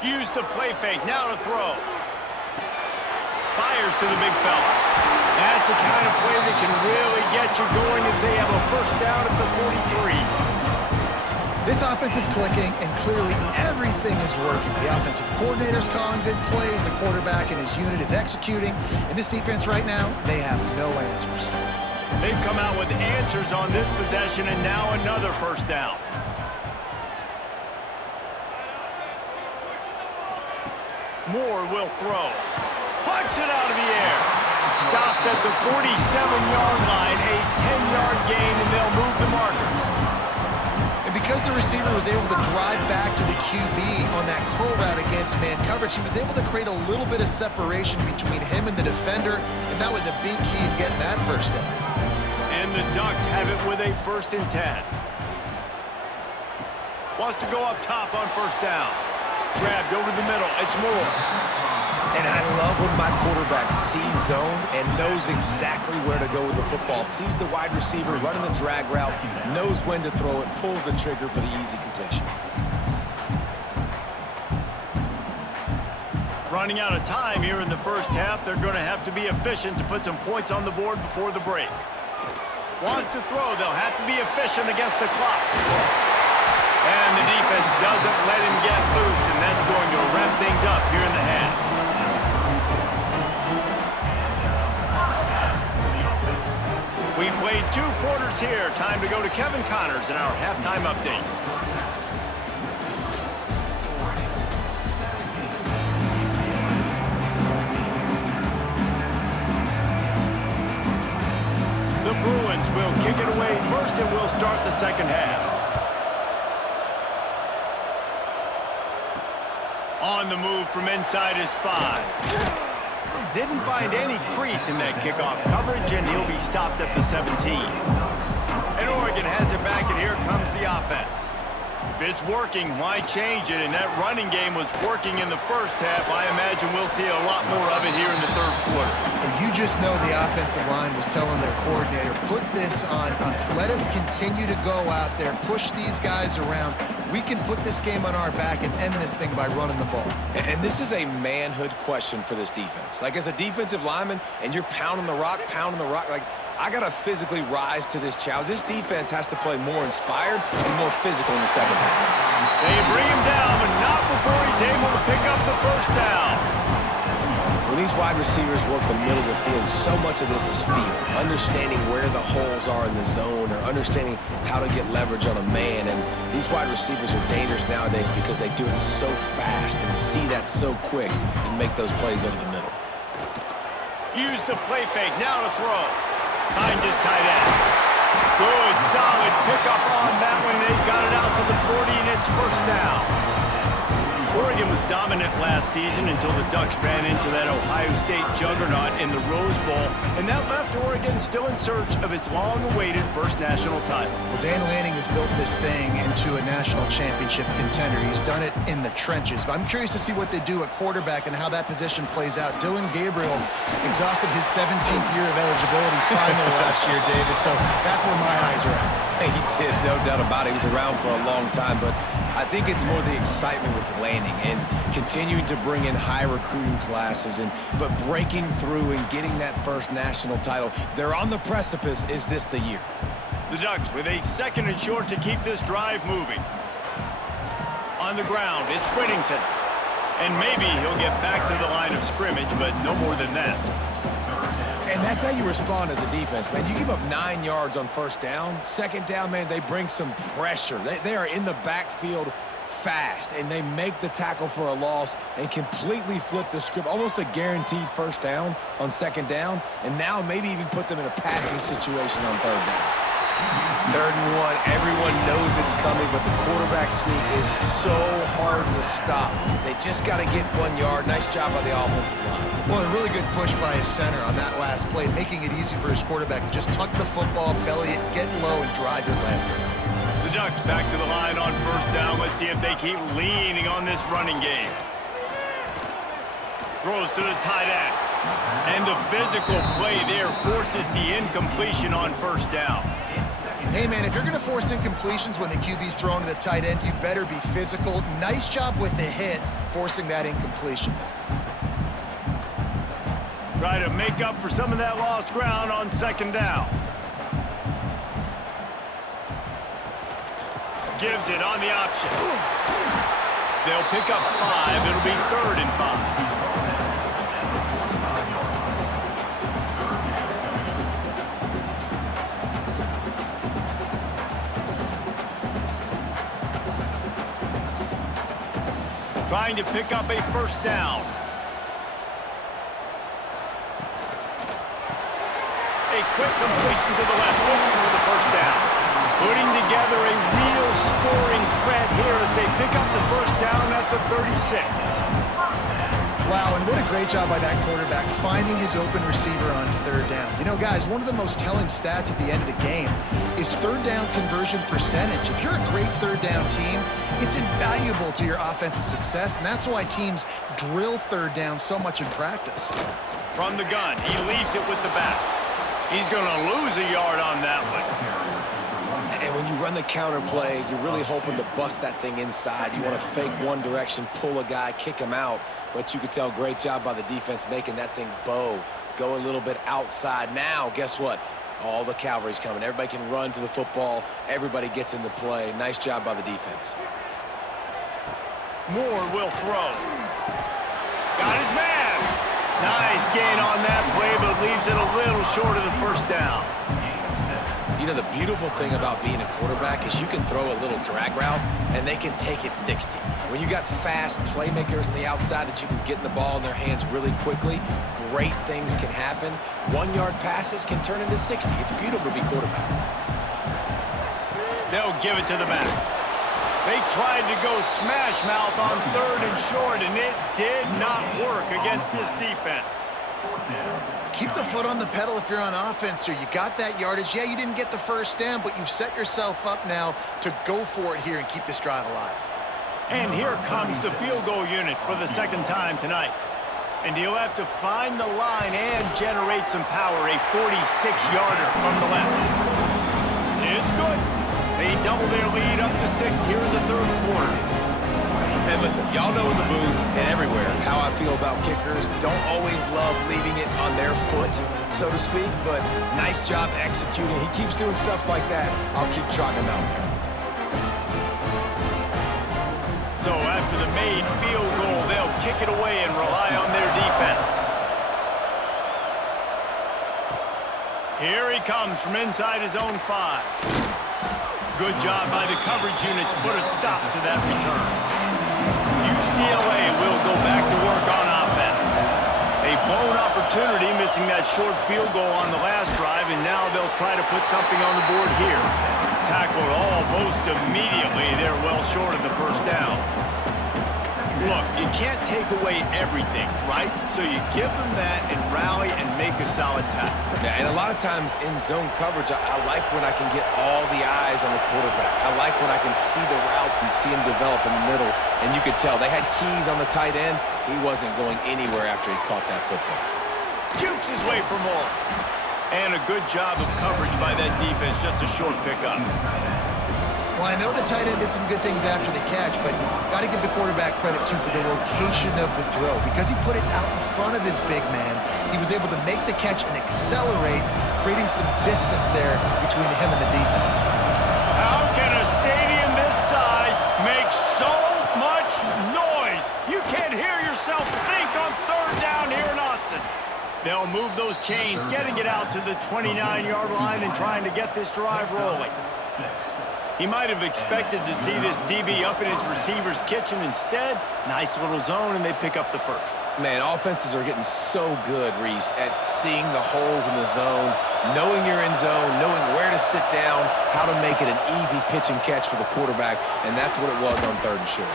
Use the play fake, now to throw. Fires to the big fella. That's a kind of play that can really get you going as they have a first down at the 43. This offense is clicking, and clearly everything is working. The offensive coordinator's calling good plays, the quarterback and his unit is executing, and this defense right now, they have no answers. They've come out with answers on this possession, and now another first down. Moore will throw. Pucks it out of the air. Stopped at the 47-yard line, a 10-yard gain, and they'll move the markers. And because the receiver was able to drive back to the QB on that curl route against man coverage, he was able to create a little bit of separation between him and the defender, and that was a big key in getting that first down. And the Ducks have it with a 1st and 10. Wants to go up top on first down. Grabbed over the middle. It's Moore. And I love when my quarterback sees zone and knows exactly where to go with the football. Sees the wide receiver running the drag route, knows when to throw it, pulls the trigger for the easy completion. Running out of time here in the first half. They're going to have to be efficient to put some points on the board before the break. Wants to throw. They'll have to be efficient against the clock. And the defense doesn't let him get loose, and that's going to wrap things up here in the half. We've played 2 quarters here. Time to go to Kevin Connors in our halftime update. The Bruins will kick it away first, and we'll start the second half. On the move from inside his 5. Didn't find any crease in that kickoff coverage, and he'll be stopped at the 17. And Oregon has it back, and here comes the offense. If it's working, why change it? And that running game was working in the first half. I imagine we'll see a lot more of it here in the third quarter. And you just know the offensive line was telling their coordinator, put this on us. Let us continue to go out there, push these guys around. We can put this game on our back and end this thing by running the ball. And this is a manhood question for this defense. Like, as a defensive lineman, and you're pounding the rock, like, I got to physically rise to this challenge. This defense has to play more inspired and more physical in the second half. They bring him down, but not before he's able to pick up the first down. When these wide receivers work the middle of the field, so much of this is feel. Understanding where the holes are in the zone, or understanding how to get leverage on a man. And these wide receivers are dangerous nowadays because they do it so fast and see that so quick and make those plays over the middle. Use the play fake, now to throw. Finds his tight end. Good, solid pickup on that one. They've got it out to the 40, and it's first down. Oregon was dominant last season until the Ducks ran into that Ohio State juggernaut in the Rose Bowl, and that left Oregon still in search of its long-awaited first national title. Well, Dan Lanning has built this thing into a national championship contender. He's done it in the trenches, but I'm curious to see what they do at quarterback and how that position plays out. Dylan Gabriel exhausted his 17th year of eligibility finally last year, David, so that's where my eyes are at. He did, no doubt about it. He was around for a long time, but I think it's more the excitement with Lanning and continuing to bring in high recruiting classes, but breaking through and getting that first national title. They're on the precipice. Is this the year? The Ducks with a second and short to keep this drive moving. On the ground, it's Whittington. And maybe he'll get back to the line of scrimmage, but no more than that. And that's how you respond as a defense, man. You give up 9 yards on first down. Second down, man, they bring some pressure. They are in the backfield fast, and they make the tackle for a loss and completely flip the script. Almost a guaranteed first down on second down, and now maybe even put them in a passing situation on third down. 3rd and 1, everyone knows it's coming, but the quarterback sneak is so hard to stop. They just got to get 1 yard. Nice job by the offensive line. Well, a really good push by his center on that last play, making it easy for his quarterback to just tuck the football, belly it, get low, and drive your legs. The Ducks back to the line on first down. Let's see if they keep leaning on this running game. Throws to the tight end. And the physical play there forces the incompletion on first down. Hey, man, if you're going to force incompletions when the QB's throwing to the tight end, you better be physical. Nice job with the hit, forcing that incompletion. Try to make up for some of that lost ground on second down. Gives it on the option. They'll pick up 5. It'll be 3rd and 5. Trying to pick up a first down. A quick completion to the left, looking for the first down. Putting together a real scoring threat here as they pick up the first down at the 36. Wow, and what a great job by that quarterback, finding his open receiver on 3rd down. You know, guys, one of the most telling stats at the end of the game is 3rd down conversion percentage. If you're a great 3rd down team, it's invaluable to your offensive success, and that's why teams drill 3rd down so much in practice. From the gun, he leaves it with the back. He's going to lose a yard on that one. And when you run the counter play, you're really hoping to bust that thing inside. You want to fake one direction, pull a guy, kick him out. But you could tell, great job by the defense making that thing bow, go a little bit outside. Now, guess what? All the cavalry's coming. Everybody can run to the football. Everybody gets in the play. Nice job by the defense. Moore will throw. Got his man. Nice gain on that play, but leaves it a little short of the first down. You know, the beautiful thing about being a quarterback is you can throw a little drag route, and they can take it 60. When you got fast playmakers on the outside that you can get the ball in their hands really quickly, great things can happen. 1-yard passes can turn into 60. It's beautiful to be quarterback. They'll give it to the back. They tried to go smash mouth on 3rd and short, and it did not work against this defense. Keep the foot on the pedal if you're on offense here. You got that yardage. Yeah, you didn't get the first down, but you've set yourself up now to go for it here and keep this drive alive. And here comes the field goal unit for the second time tonight. And he'll have to find the line and generate some power. A 46-yarder from the left. It's good. They double their lead up to 6 here in the 3rd quarter. And listen, y'all know in the booth and everywhere how I feel about kickers. Don't always love leaving it on their foot, so to speak, but nice job executing. He keeps doing stuff like that. I'll keep trotting him out there. So after the made field goal, they'll kick it away and rely on their defense. Here he comes from inside his own 5. Good job by the coverage unit to put a stop to that return. UCLA will go back to work on offense. A blown opportunity, missing that short field goal on the last drive, and now they'll try to put something on the board here. Tackled almost immediately. They're well short of the first down. Look, you can't take away everything, right? So you give them that and rally and make a solid tackle. Yeah, and a lot of times in zone coverage, I like when I can get all the eyes on the quarterback. I like when I can see the routes and see him develop in the middle. And you could tell they had keys on the tight end. He wasn't going anywhere after he caught that football. Jukes his way for more. And a good job of coverage by that defense, just a short pickup. Well, I know the tight end did some good things after the catch, but got to give the quarterback credit, too, for the location of the throw. Because he put it out in front of his big man, he was able to make the catch and accelerate, creating some distance there between him and the defense. How can a stadium this size make so much noise? You can't hear yourself think on third down here in Autzen. They'll move those chains, getting it out to the 29-yard line and trying to get this drive rolling. He might have expected to see this DB up in his receiver's kitchen. Instead, nice little zone, and they pick up the first. Man, offenses are getting so good, Reese, at seeing the holes in the zone, knowing you're in zone, knowing where to sit down, how to make it an easy pitch and catch for the quarterback, and that's what it was on 3rd and short.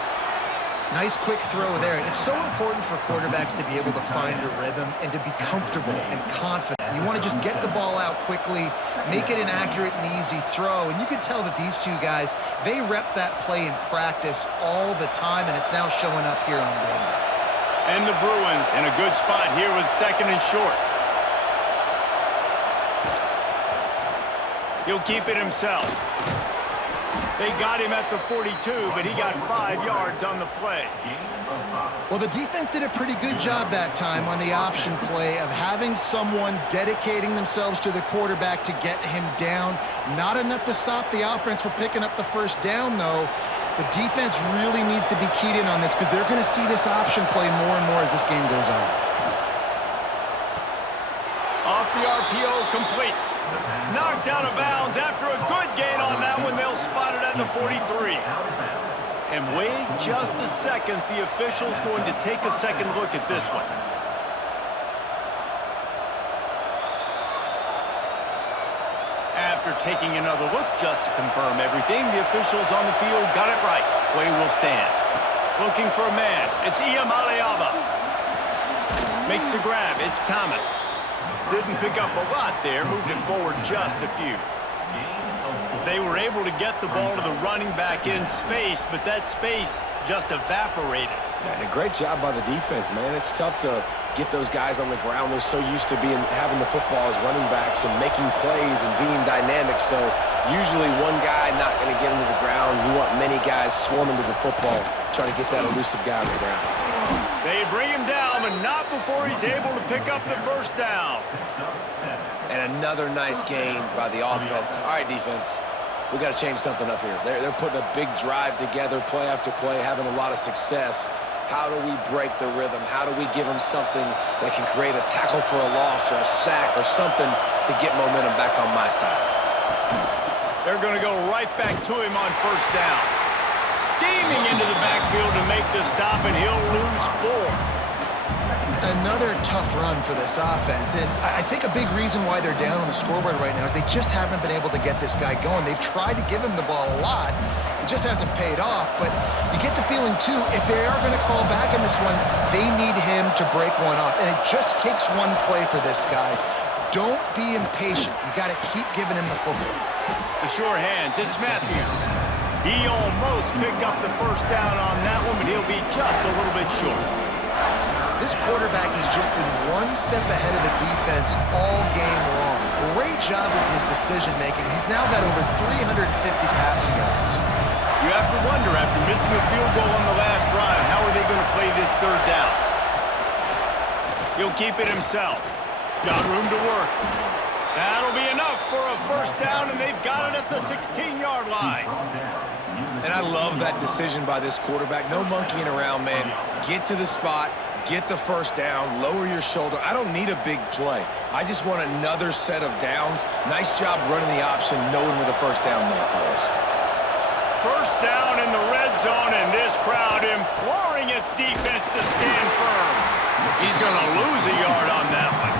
Nice quick throw there. It's so important for quarterbacks to be able to find a rhythm and to be comfortable and confident. You want to just get the ball out quickly, make it an accurate and easy throw. And you can tell that these two guys, they rep that play in practice all the time, and it's now showing up here on game day. And the Bruins in a good spot here with 2nd and short. He'll keep it himself. They got him at the 42, but he got 5 yards on the play. Well, the defense did a pretty good job that time on the option play of having someone dedicating themselves to the quarterback to get him down. Not enough to stop the offense from picking up the first down, though. The defense really needs to be keyed in on this because they're going to see this option play more and more as this game goes on. Off the RPO, complete. Knocked out of bounds after a good gain on that one. They'll spot it at the 43. And wait just a second. The official's going to take a second look at this one. After taking another look just to confirm everything, the officials on the field got it right. Play will stand. Looking for a man. It's Iamaleava. Makes the grab. It's Thomas. Didn't pick up a lot there, moved it forward just a few. They were able to get the ball to the running back in space, but that space just evaporated. And a great job by the defense, man. It's tough to get those guys on the ground. They're so used to having the football as running backs and making plays and being dynamic. So usually one guy not going to get into the ground. You want many guys swarming to the football, trying to get that elusive guy on the ground. They bring him down, but not before he's able to pick up the first down. And another nice gain by the offense. All right, defense, we got to change something up here. They're putting a big drive together, play after play, having a lot of success. How do we break the rhythm? How do we give them something that can create a tackle for a loss or a sack or something to get momentum back on my side? They're going to go right back to him on first down. Steaming into the backfield to make the stop, and he'll lose 4. Another tough run for this offense, and I think a big reason why they're down on the scoreboard right now is they just haven't been able to get this guy going. They've tried to give him the ball a lot. It just hasn't paid off, but you get the feeling, too, if they are going to crawl back in this one, they need him to break one off, and it just takes one play for this guy. Don't be impatient. You got to keep giving him the football. The sure hands, it's Matthews. He almost picked up the first down on that one, but he'll be just a little bit short. This quarterback has just been one step ahead of the defense all game long. Great job with his decision-making. He's now got over 350 passing yards. You have to wonder, after missing a field goal on the last drive, how are they going to play this third down? He'll keep it himself. Got room to work. That'll be enough for a first down, and they've got it at the 16-yard line. And I love that decision by this quarterback. No monkeying around, man. Get to the spot, get the first down, lower your shoulder. I don't need a big play. I just want another set of downs. Nice job running the option, knowing where the first down marker is. First down in the red zone, and this crowd imploring its defense to stand firm. He's going to lose a yard on that one.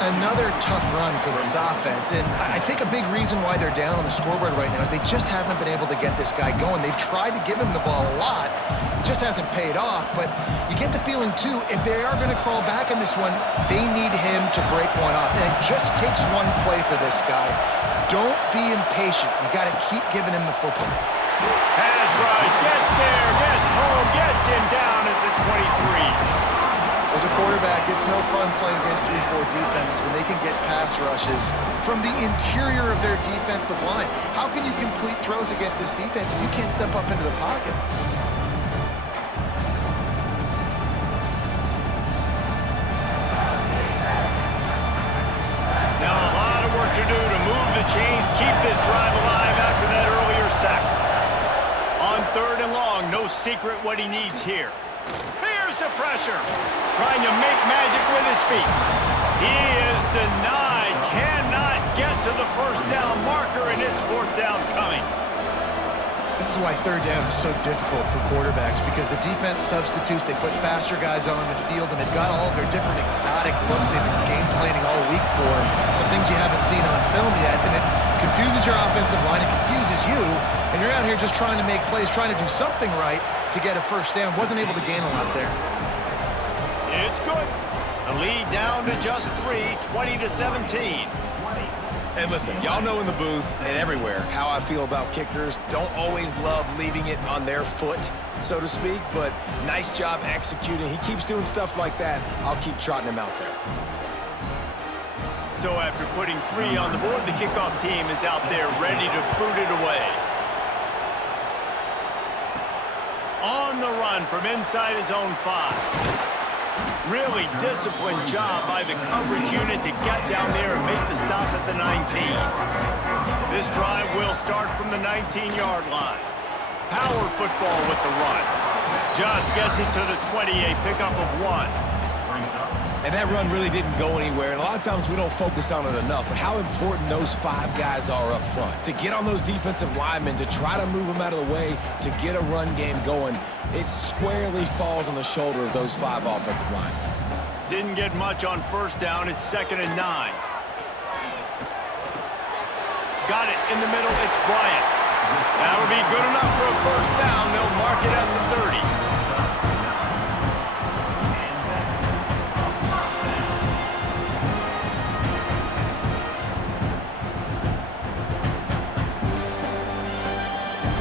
Another tough run for this offense, and I think a big reason why they're down on the scoreboard right now is they just haven't been able to get this guy going. They've tried to give him the ball a lot. It just hasn't paid off, but you get the feeling, too, if they are going to crawl back in this one, they need him to break one off, and it just takes one play for this guy. Don't be impatient. You got to keep giving him the football. Pass rush, gets there, gets home, gets him down at the 23. As a quarterback, it's no fun playing against 3-4 defenses when they can get pass rushes from the interior of their defensive line. How can you complete throws against this defense if you can't step up into the pocket? Now a lot of work to do to move the chains, keep this drive alive after that earlier sack. On 3rd and long, no secret what he needs here. Here's the pressure. Trying to make magic with his feet. He is denied. Cannot get to the first down marker, and it's 4th down coming. This is why 3rd down is so difficult for quarterbacks, because the defense substitutes. They put faster guys on the field, and they've got all of their different exotic looks they've been game planning all week for. Some things you haven't seen on film yet, and it confuses your offensive line. It confuses you, and you're out here just trying to make plays, trying to do something right to get a first down. Wasn't able to gain a lot there. It's good. The lead down to just 3, 20-17. And listen, y'all know in the booth and everywhere how I feel about kickers. Don't always love leaving it on their foot, so to speak, but nice job executing. He keeps doing stuff like that. I'll keep trotting him out there. So after putting 3 on the board, the kickoff team is out there ready to boot it away. On the run from inside his own 5. Really disciplined job by the coverage unit to get down there and make the stop at the 19. This drive will start from the 19-yard line. Power football with the run. Just gets it to the 28, pickup of 1. And that run really didn't go anywhere, and a lot of times we don't focus on it enough, but how important those 5 guys are up front. To get on those defensive linemen, to try to move them out of the way, to get a run game going, it squarely falls on the shoulder of those 5 offensive linemen. Didn't get much on 1st down. It's 2nd and 9. Got it in the middle. It's Bryant. That'll be good enough for a 1st down. They'll mark it at the 30.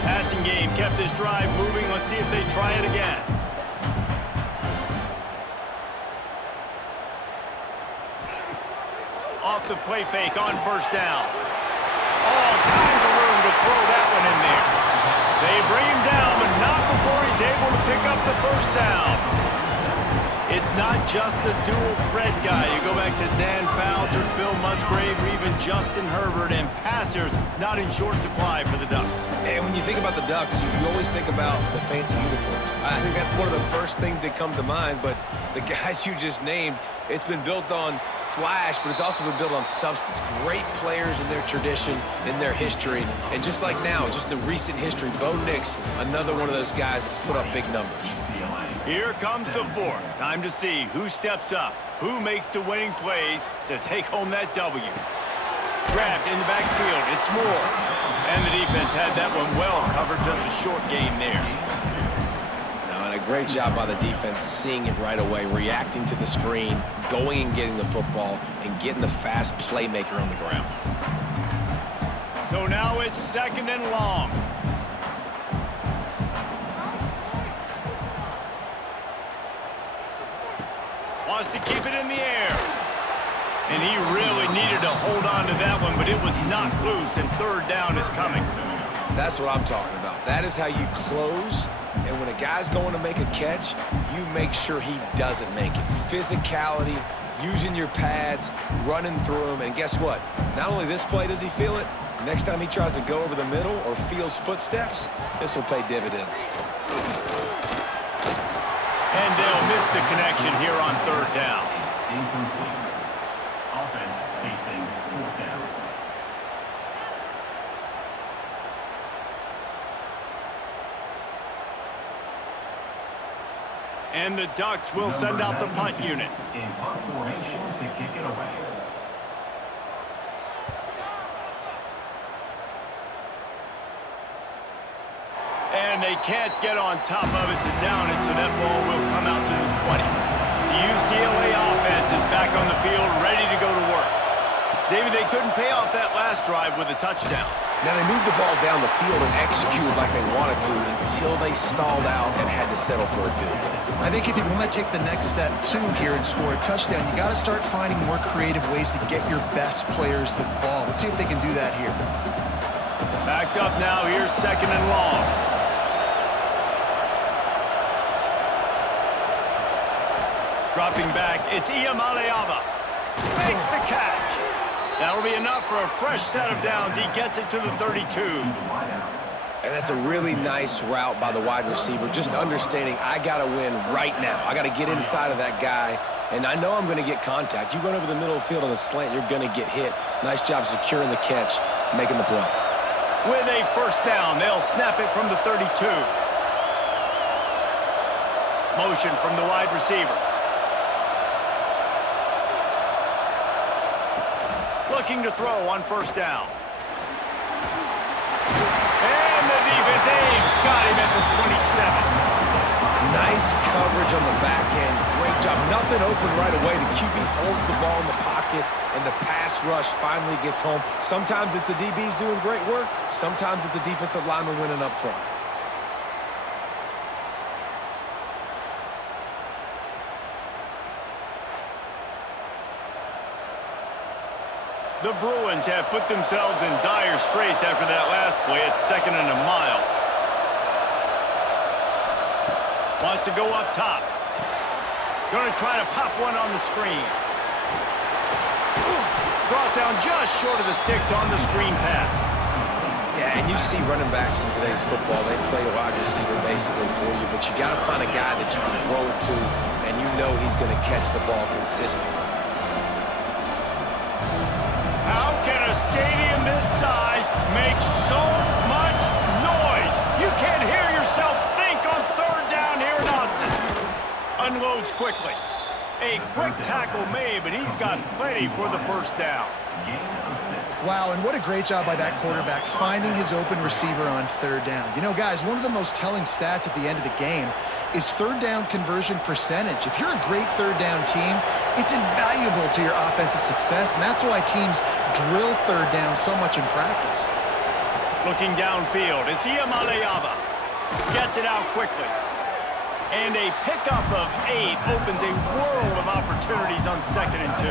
Passing game kept this drive moving. Let's see if they try it again. Off the play fake on 1st down. All kinds of room to throw that one in there. They bring him down, but not before he's able to pick up the 1st down. It's not just the dual threat guy. You go back to Dan Fouts or Bill Musgrave or even Justin Herbert, and passers not in short supply for the Ducks. And when you think about the Ducks, you always think about the fancy uniforms. I think that's one of the first things that come to mind, but the guys you just named, it's been built on flash, but it's also been built on substance. Great players in their tradition, in their history, and just like now, just the recent history, Bo Nix, another one of those guys that's put up big numbers. Here comes the 4th. Time to see who steps up, who makes the winning plays to take home that W. Grabbed in the backfield, it's Moore. And the defense had that one well covered, just a short game there. Now, and a great job by the defense seeing it right away, reacting to the screen, going and getting the football, and getting the fast playmaker on the ground. So now it's 2nd and long. Wants to keep it in the air. And he really needed to hold on to that one, but it was not loose, and 3rd down is coming. That's what I'm talking about. That is how you close, and when a guy's going to make a catch, you make sure he doesn't make it. Physicality, using your pads, running through them, and guess what? Not only this play does he feel it, next time he tries to go over the middle or feels footsteps, this will pay dividends. And they'll miss the connection here on 3rd down. Incomplete. Offense facing 4th down. And the Ducks will send out the punt unit. In punt formation to kick it away. And they can't get on top of it to down it, so that ball will come out to the 20. The UCLA offense is back on the field, ready to go to work. David, they couldn't pay off that last drive with a touchdown. Now, they moved the ball down the field and executed like they wanted to until they stalled out and had to settle for a field goal. I think if you want to take the next step, too, here and score a touchdown, you got to start finding more creative ways to get your best players the ball. Let's see if they can do that here. Backed up now. Here's 2nd and long. Dropping back, it's Iamaleava. Makes the catch. That'll be enough for a fresh set of downs. He gets it to the 32. And that's a really nice route by the wide receiver, just understanding I got to win right now. I got to get inside of that guy, and I know I'm going to get contact. You run over the middle of the field on a slant, you're going to get hit. Nice job securing the catch, making the play. With a first down, they'll snap it from the 32. Motion from the wide receiver. Looking to throw on first down. And the defense got him at the 27. Nice coverage on the back end. Great job. Nothing open right away. The QB holds the ball in the pocket, and the pass rush finally gets home. Sometimes it's the DBs doing great work. Sometimes it's the defensive lineman winning up front. The Bruins have put themselves in dire straits after that last play. It's 2nd and a mile. Wants to go up top. Going to try to pop one on the screen. Brought down just short of the sticks on the screen pass. Yeah, and you see running backs in today's football, they play a wide receiver basically for you, but you got to find a guy that you can throw it to, and you know he's going to catch the ball consistently. How can a stadium this size make so much noise? You can't hear yourself think on 3rd down here at Dodson. Unloads quickly. A quick tackle made, but he's got plenty for the first down. Wow, and what a great job by that quarterback finding his open receiver on 3rd down. You know, guys, one of the most telling stats at the end of the game is 3rd down conversion percentage. If you're a great 3rd down team, it's invaluable to your offensive success, and that's why teams drill 3rd down so much in practice. Looking downfield, it's Iamaleava. Gets it out quickly. And a pickup of 8 opens a world of opportunities on 2nd and 2.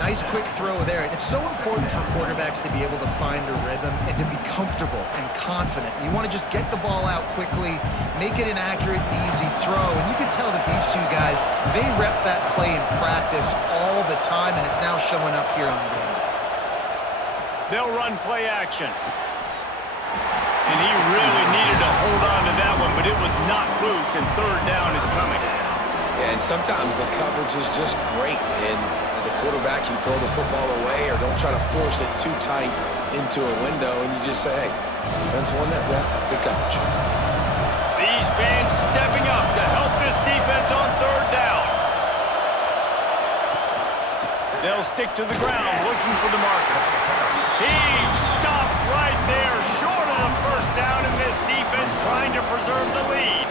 Nice quick throw there. And it's so important for quarterbacks to be able to find a rhythm and to be comfortable and confident. You want to just get the ball out quickly, make it an accurate and easy throw. And you can tell that these two guys, they rep that play in practice all the time, and it's now showing up here on game. They'll run play action. And he really needed to hold on to that one, but it was not loose, and 3rd down is coming. Yeah, and sometimes the coverage is just great, and as a quarterback, you throw the football away or don't try to force it too tight into a window, and you just say, hey, defense won that rep, good coverage. These fans stepping up to help this defense on 3rd down. They'll stick to the ground looking for the marker. He stopped right there, short of the first down, and this defense trying to preserve the lead.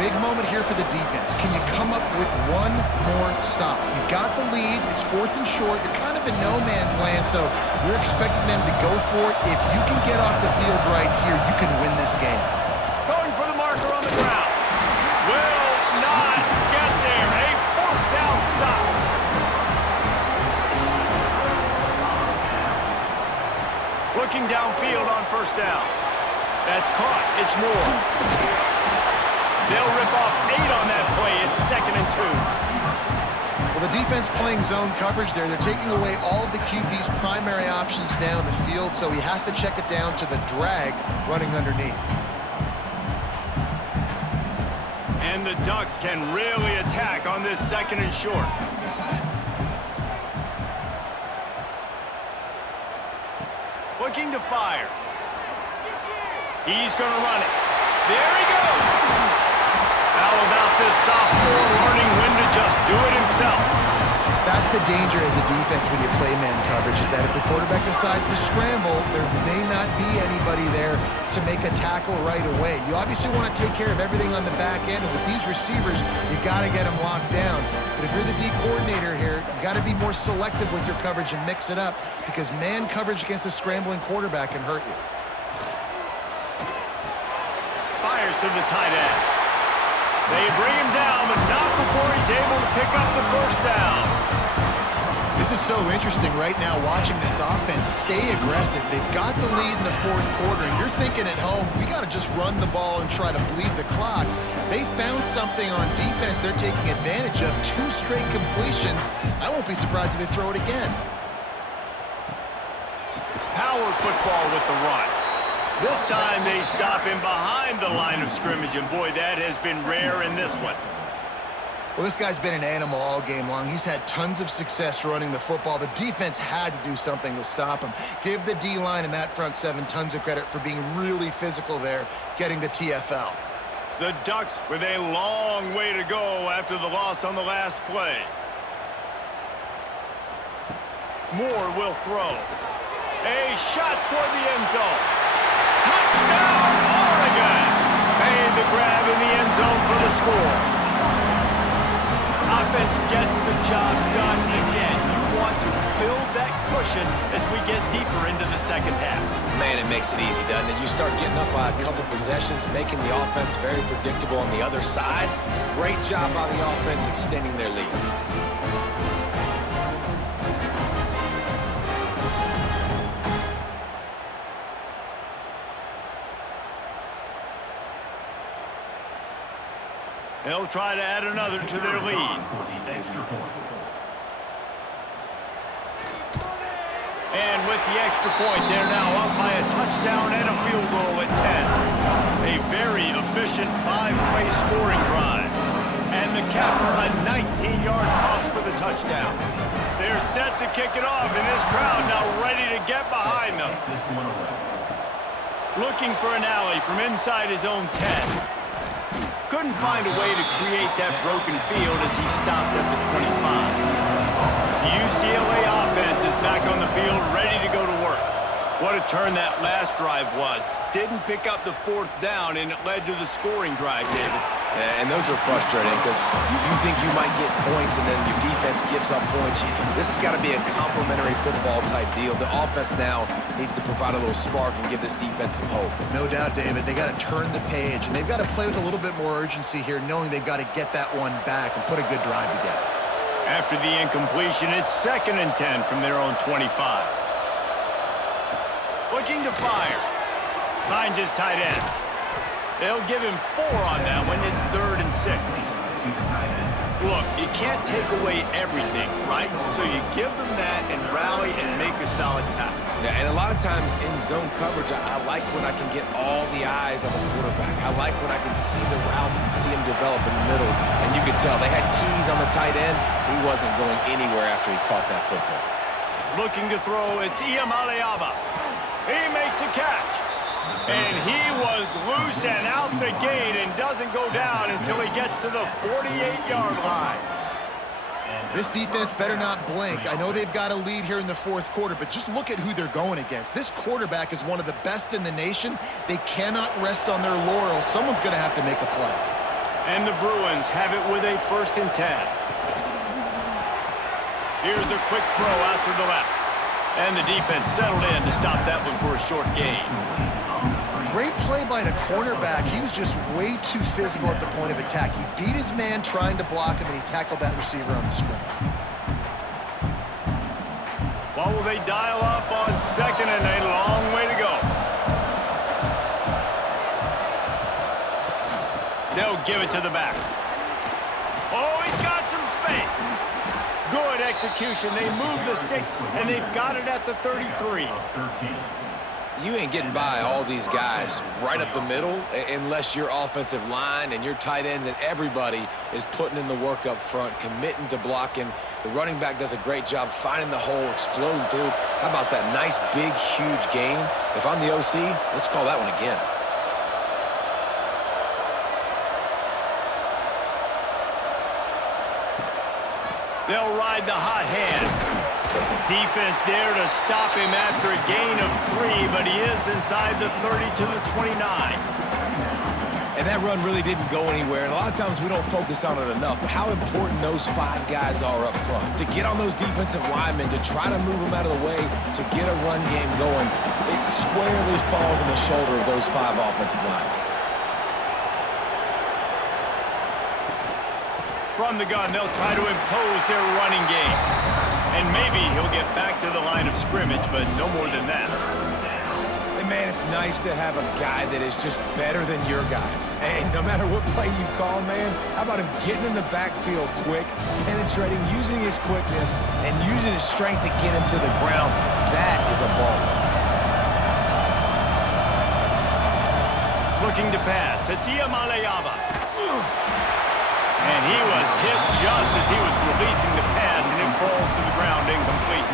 Big moment here for the defense. Can you come up with one more stop? You've got the lead. It's 4th and short. You're kind of in no man's land, so you're expecting them to go for it. If you can get off the field right here, you can win this game. Going for the marker on the ground. Will not get there. A 4th down stop. Looking downfield on first down. That's caught. It's Moore. They'll rip off 8 on that play. It's 2nd and 2. Well, the defense playing zone coverage there. They're taking away all of the QB's primary options down the field, so he has to check it down to the drag running underneath. And the Ducks can really attack on this 2nd and short. Looking to fire. He's going to run it. There he goes. How about this sophomore learning when to just do it himself? That's the danger as a defense when you play man coverage, is that if the quarterback decides to scramble, there may not be anybody there to make a tackle right away. You obviously want to take care of everything on the back end, and with these receivers, you got to get them locked down. But if you're the D coordinator here, you got to be more selective with your coverage and mix it up, because man coverage against a scrambling quarterback can hurt you. Fires to the tight end. They bring him down, but not before he's able to pick up the first down. This is so interesting right now watching this offense stay aggressive. They've got the lead in the fourth quarter, and you're thinking at home, we got to just run the ball and try to bleed the clock. They found something on defense they're taking advantage of. 2 straight completions. I won't be surprised if they throw it again. Power football with the run. This time they stop him behind the line of scrimmage, and boy, that has been rare in this one. Well, this guy's been an animal all game long. He's had tons of success running the football. The defense had to do something to stop him. Give the D-line and that front 7 tons of credit for being really physical there, getting the TFL. The Ducks with a long way to go after the loss on the last play. Moore will throw. A shot toward the end zone. Touchdown, Oregon! Made the grab in the end zone for the score. Offense gets the job done again. You want to build that cushion as we get deeper into the second half. Man, it makes it easy, doesn't it? You start getting up by a couple possessions, making the offense very predictable on the other side. Great job by the offense extending their lead. They'll try to add another to their lead. And with the extra point, they're now up by a touchdown and a field goal at 10. A very efficient 5-play scoring drive. And the capper, a 19-yard toss for the touchdown. They're set to kick it off, and this crowd now ready to get behind them. Looking for an alley from inside his own 10. Couldn't find a way to create that broken field as he stopped at the 25. The UCLA offense is back on the field, ready to go to work. What a turn that last drive was. Didn't pick up the 4th down, and it led to the scoring drive, David. Yeah, and those are frustrating because you think you might get points and then your defense gives up points. This has got to be a complementary football type deal. The offense now needs to provide a little spark and give this defense some hope. No doubt, David. They got to turn the page, and they've got to play with a little bit more urgency here, knowing they've got to get that one back and put a good drive together. After the incompletion, it's 2nd and 10 from their own 25. Looking to fire. Finds his tight end. They'll give him 4 on that one. It's 3rd and 6. Look, you can't take away everything, right? So you give them that and rally and make a solid tackle. Yeah, and a lot of times in zone coverage, I like when I can get all the eyes on the quarterback. I like when I can see the routes and see him develop in the middle. And you could tell they had keys on the tight end. He wasn't going anywhere after he caught that football. Looking to throw, it's Iamaleava. He makes a catch. And he was loose and out the gate and doesn't go down until he gets to the 48-yard line. This defense better not blink. I know they've got a lead here in the 4th quarter, but just look at who they're going against. This quarterback is one of the best in the nation. They cannot rest on their laurels. Someone's going to have to make a play. And the Bruins have it with a 1st and 10. Here's a quick throw out to the left. And the defense settled in to stop that one for a short gain. Great play by the cornerback. He was just way too physical at the point of attack. He beat his man trying to block him, and he tackled that receiver on the screen. What will they dial up on 2nd and a long way to go? They'll give it to the back. Oh, he's got some space. Good execution. They move the sticks, and they've got it at the 33. You ain't getting by all these guys right up the middle unless your offensive line and your tight ends and everybody is putting in the work up front, committing to blocking. The running back does a great job finding the hole, exploding through. How about that nice, big, huge gain? If I'm the OC, let's call that one again. They'll ride the hot hand. Defense there to stop him after a gain of 3, but he is inside the 30 to the 29. And that run really didn't go anywhere. And a lot of times we don't focus on it enough, but how important those 5 guys are up front. To get on those defensive linemen, to try to move them out of the way, to get a run game going, it squarely falls on the shoulder of those 5 offensive linemen. From the gun, they'll try to impose their running game. And maybe he'll get back to the line of scrimmage, but no more than that. And man, it's nice to have a guy that is just better than your guys. And no matter what play you call, man, how about him getting in the backfield quick, penetrating, using his quickness, and using his strength to get him to the ground. That is a ball. Looking to pass. It's Iamaleava. And he was hit just as he was releasing the pass, and it falls to the ground incomplete.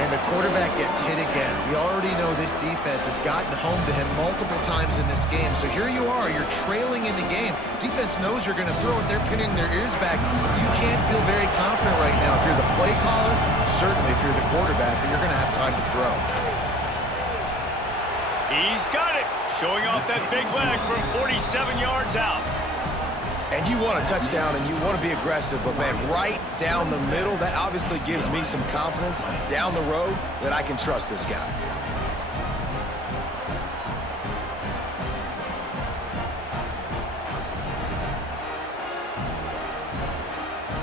And the quarterback gets hit again. We already know this defense has gotten home to him multiple times in this game. So here you are, you're trailing in the game. Defense knows you're going to throw it. They're pinning their ears back. You can't feel very confident right now if you're the play caller, certainly if you're the quarterback, that you're going to have time to throw. He's got it, showing off that big leg from 47 yards out. And you want a touchdown and you want to be aggressive, but man, right down the middle, that obviously gives me some confidence down the road that I can trust this guy.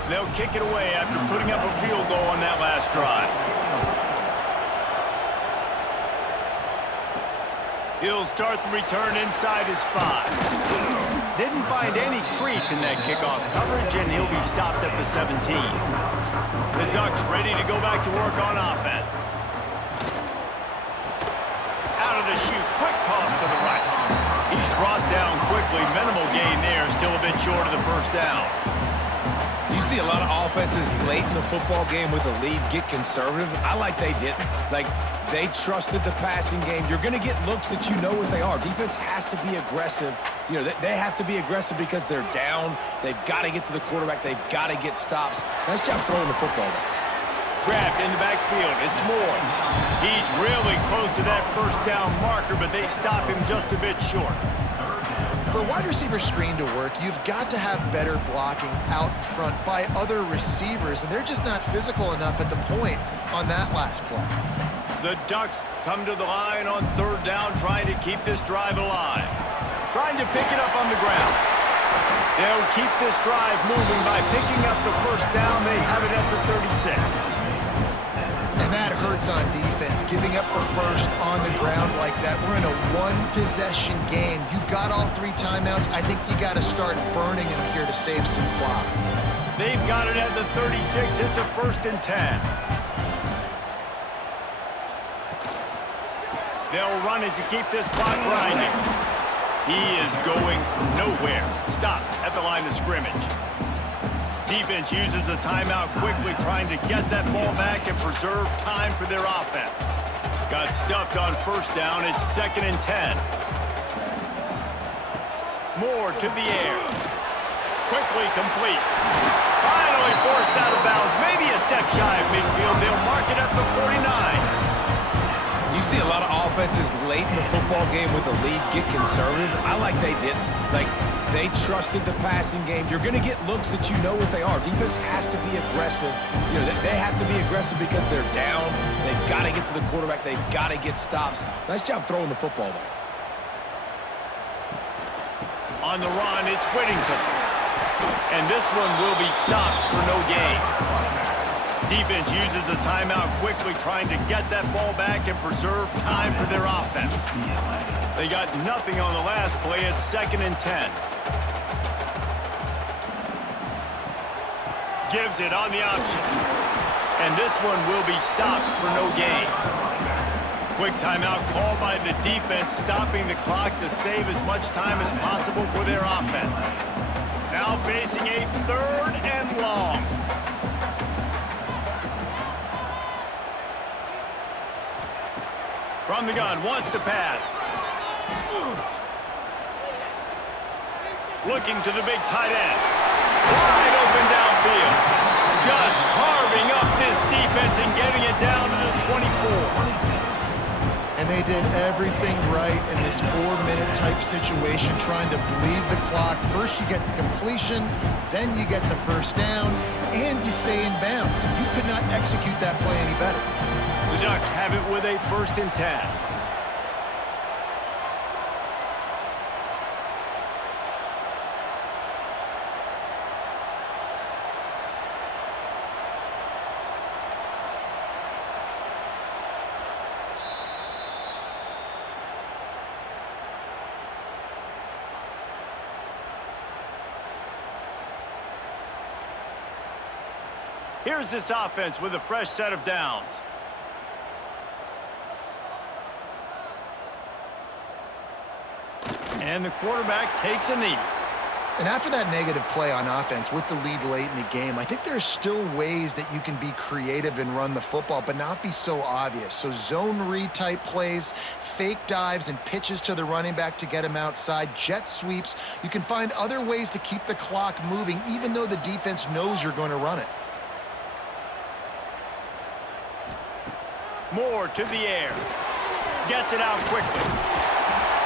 They'll kick it away after putting up a field goal on that last drive. He'll start the return inside his 5. Didn't find any crease in that kickoff coverage, and he'll be stopped at the 17. The Ducks ready to go back to work on offense. Out of the chute, quick toss to the right. He's brought down quickly, minimal gain there, still a bit short of the first down. You see a lot of offenses late in the football game with a lead get conservative. I like they didn't. Like, they trusted the passing game. You're going to get looks that you know what they are. Defense has to be aggressive. You know, they have to be aggressive because they're down. They've got to get to the quarterback. They've got to get stops. Nice job throwing the football there. Grabbed in the backfield. It's Moore. He's really close to that first down marker, but they stop him just a bit short. For a wide receiver screen to work, you've got to have better blocking out in front by other receivers, and they're just not physical enough at the point on that last play. The Ducks come to the line on 3rd down, trying to keep this drive alive. Trying to pick it up on the ground. They'll keep this drive moving by picking up the first down. They have it at the 36. And that hurts on defense, giving up the first on the ground like that. We're in a 1-possession game. You've got all 3 timeouts. I think you got to start burning them here to save some clock. They've got it at the 36. It's a 1st and 10. They'll run it to keep this clock grinding. He is going nowhere. Stop at the line of scrimmage. Defense uses a timeout quickly, trying to get that ball back and preserve time for their offense. Got stuffed on 1st down. It's 2nd and 10. Moore to the air. Quickly complete. Finally forced out of bounds. Maybe a step shy of midfield. They'll mark it at the 49. You see a lot of offenses late in the football game with a lead get conservative. I like they didn't. Like, they trusted the passing game. You're going to get looks that you know what they are. Defense has to be aggressive. You know, they have to be aggressive because they're down. They've got to get to the quarterback. They've got to get stops. Nice job throwing the football there. On the run, it's Whittington. And this one will be stopped for no gain. Defense uses a timeout quickly, trying to get that ball back and preserve time for their offense. They got nothing on the last play. It's 2nd and 10. Gives it on the option. And this one will be stopped for no gain. Quick timeout called by the defense, stopping the clock to save as much time as possible for their offense. Now facing a 3rd and long. From the gun, wants to pass. Looking to the big tight end. Wide open downfield. Just carving up this defense and getting it down to the 24. And they did everything right in this 4-minute type situation, trying to bleed the clock. First you get the completion, then you get the first down, and you stay in bounds. You could not execute that play any better. The Ducks have it with a 1st and 10. Here's this offense with a fresh set of downs. And the quarterback takes a knee. And after that negative play on offense with the lead late in the game, I think there's still ways that you can be creative and run the football, but not be so obvious. So zone read type plays, fake dives and pitches to the running back to get him outside, jet sweeps. You can find other ways to keep the clock moving, even though the defense knows you're going to run it. Moore to the air. Gets it out quickly.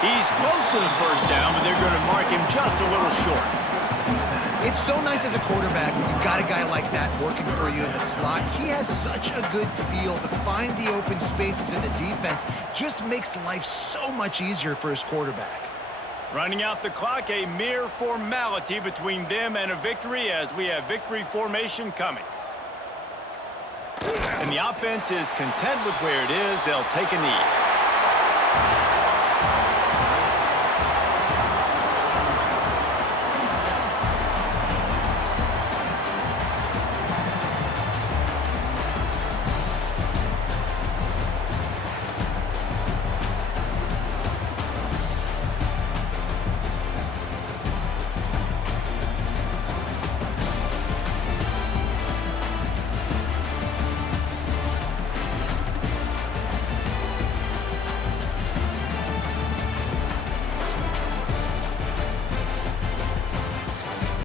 He's close to the first down, but they're going to mark him just a little short. It's so nice as a quarterback when you've got a guy like that working for you in the slot. He has such a good feel to find the open spaces in the defense. Just makes life so much easier for his quarterback. Running out the clock, a mere formality between them and a victory as we have victory formation coming. And the offense is content with where it is. They'll take a knee.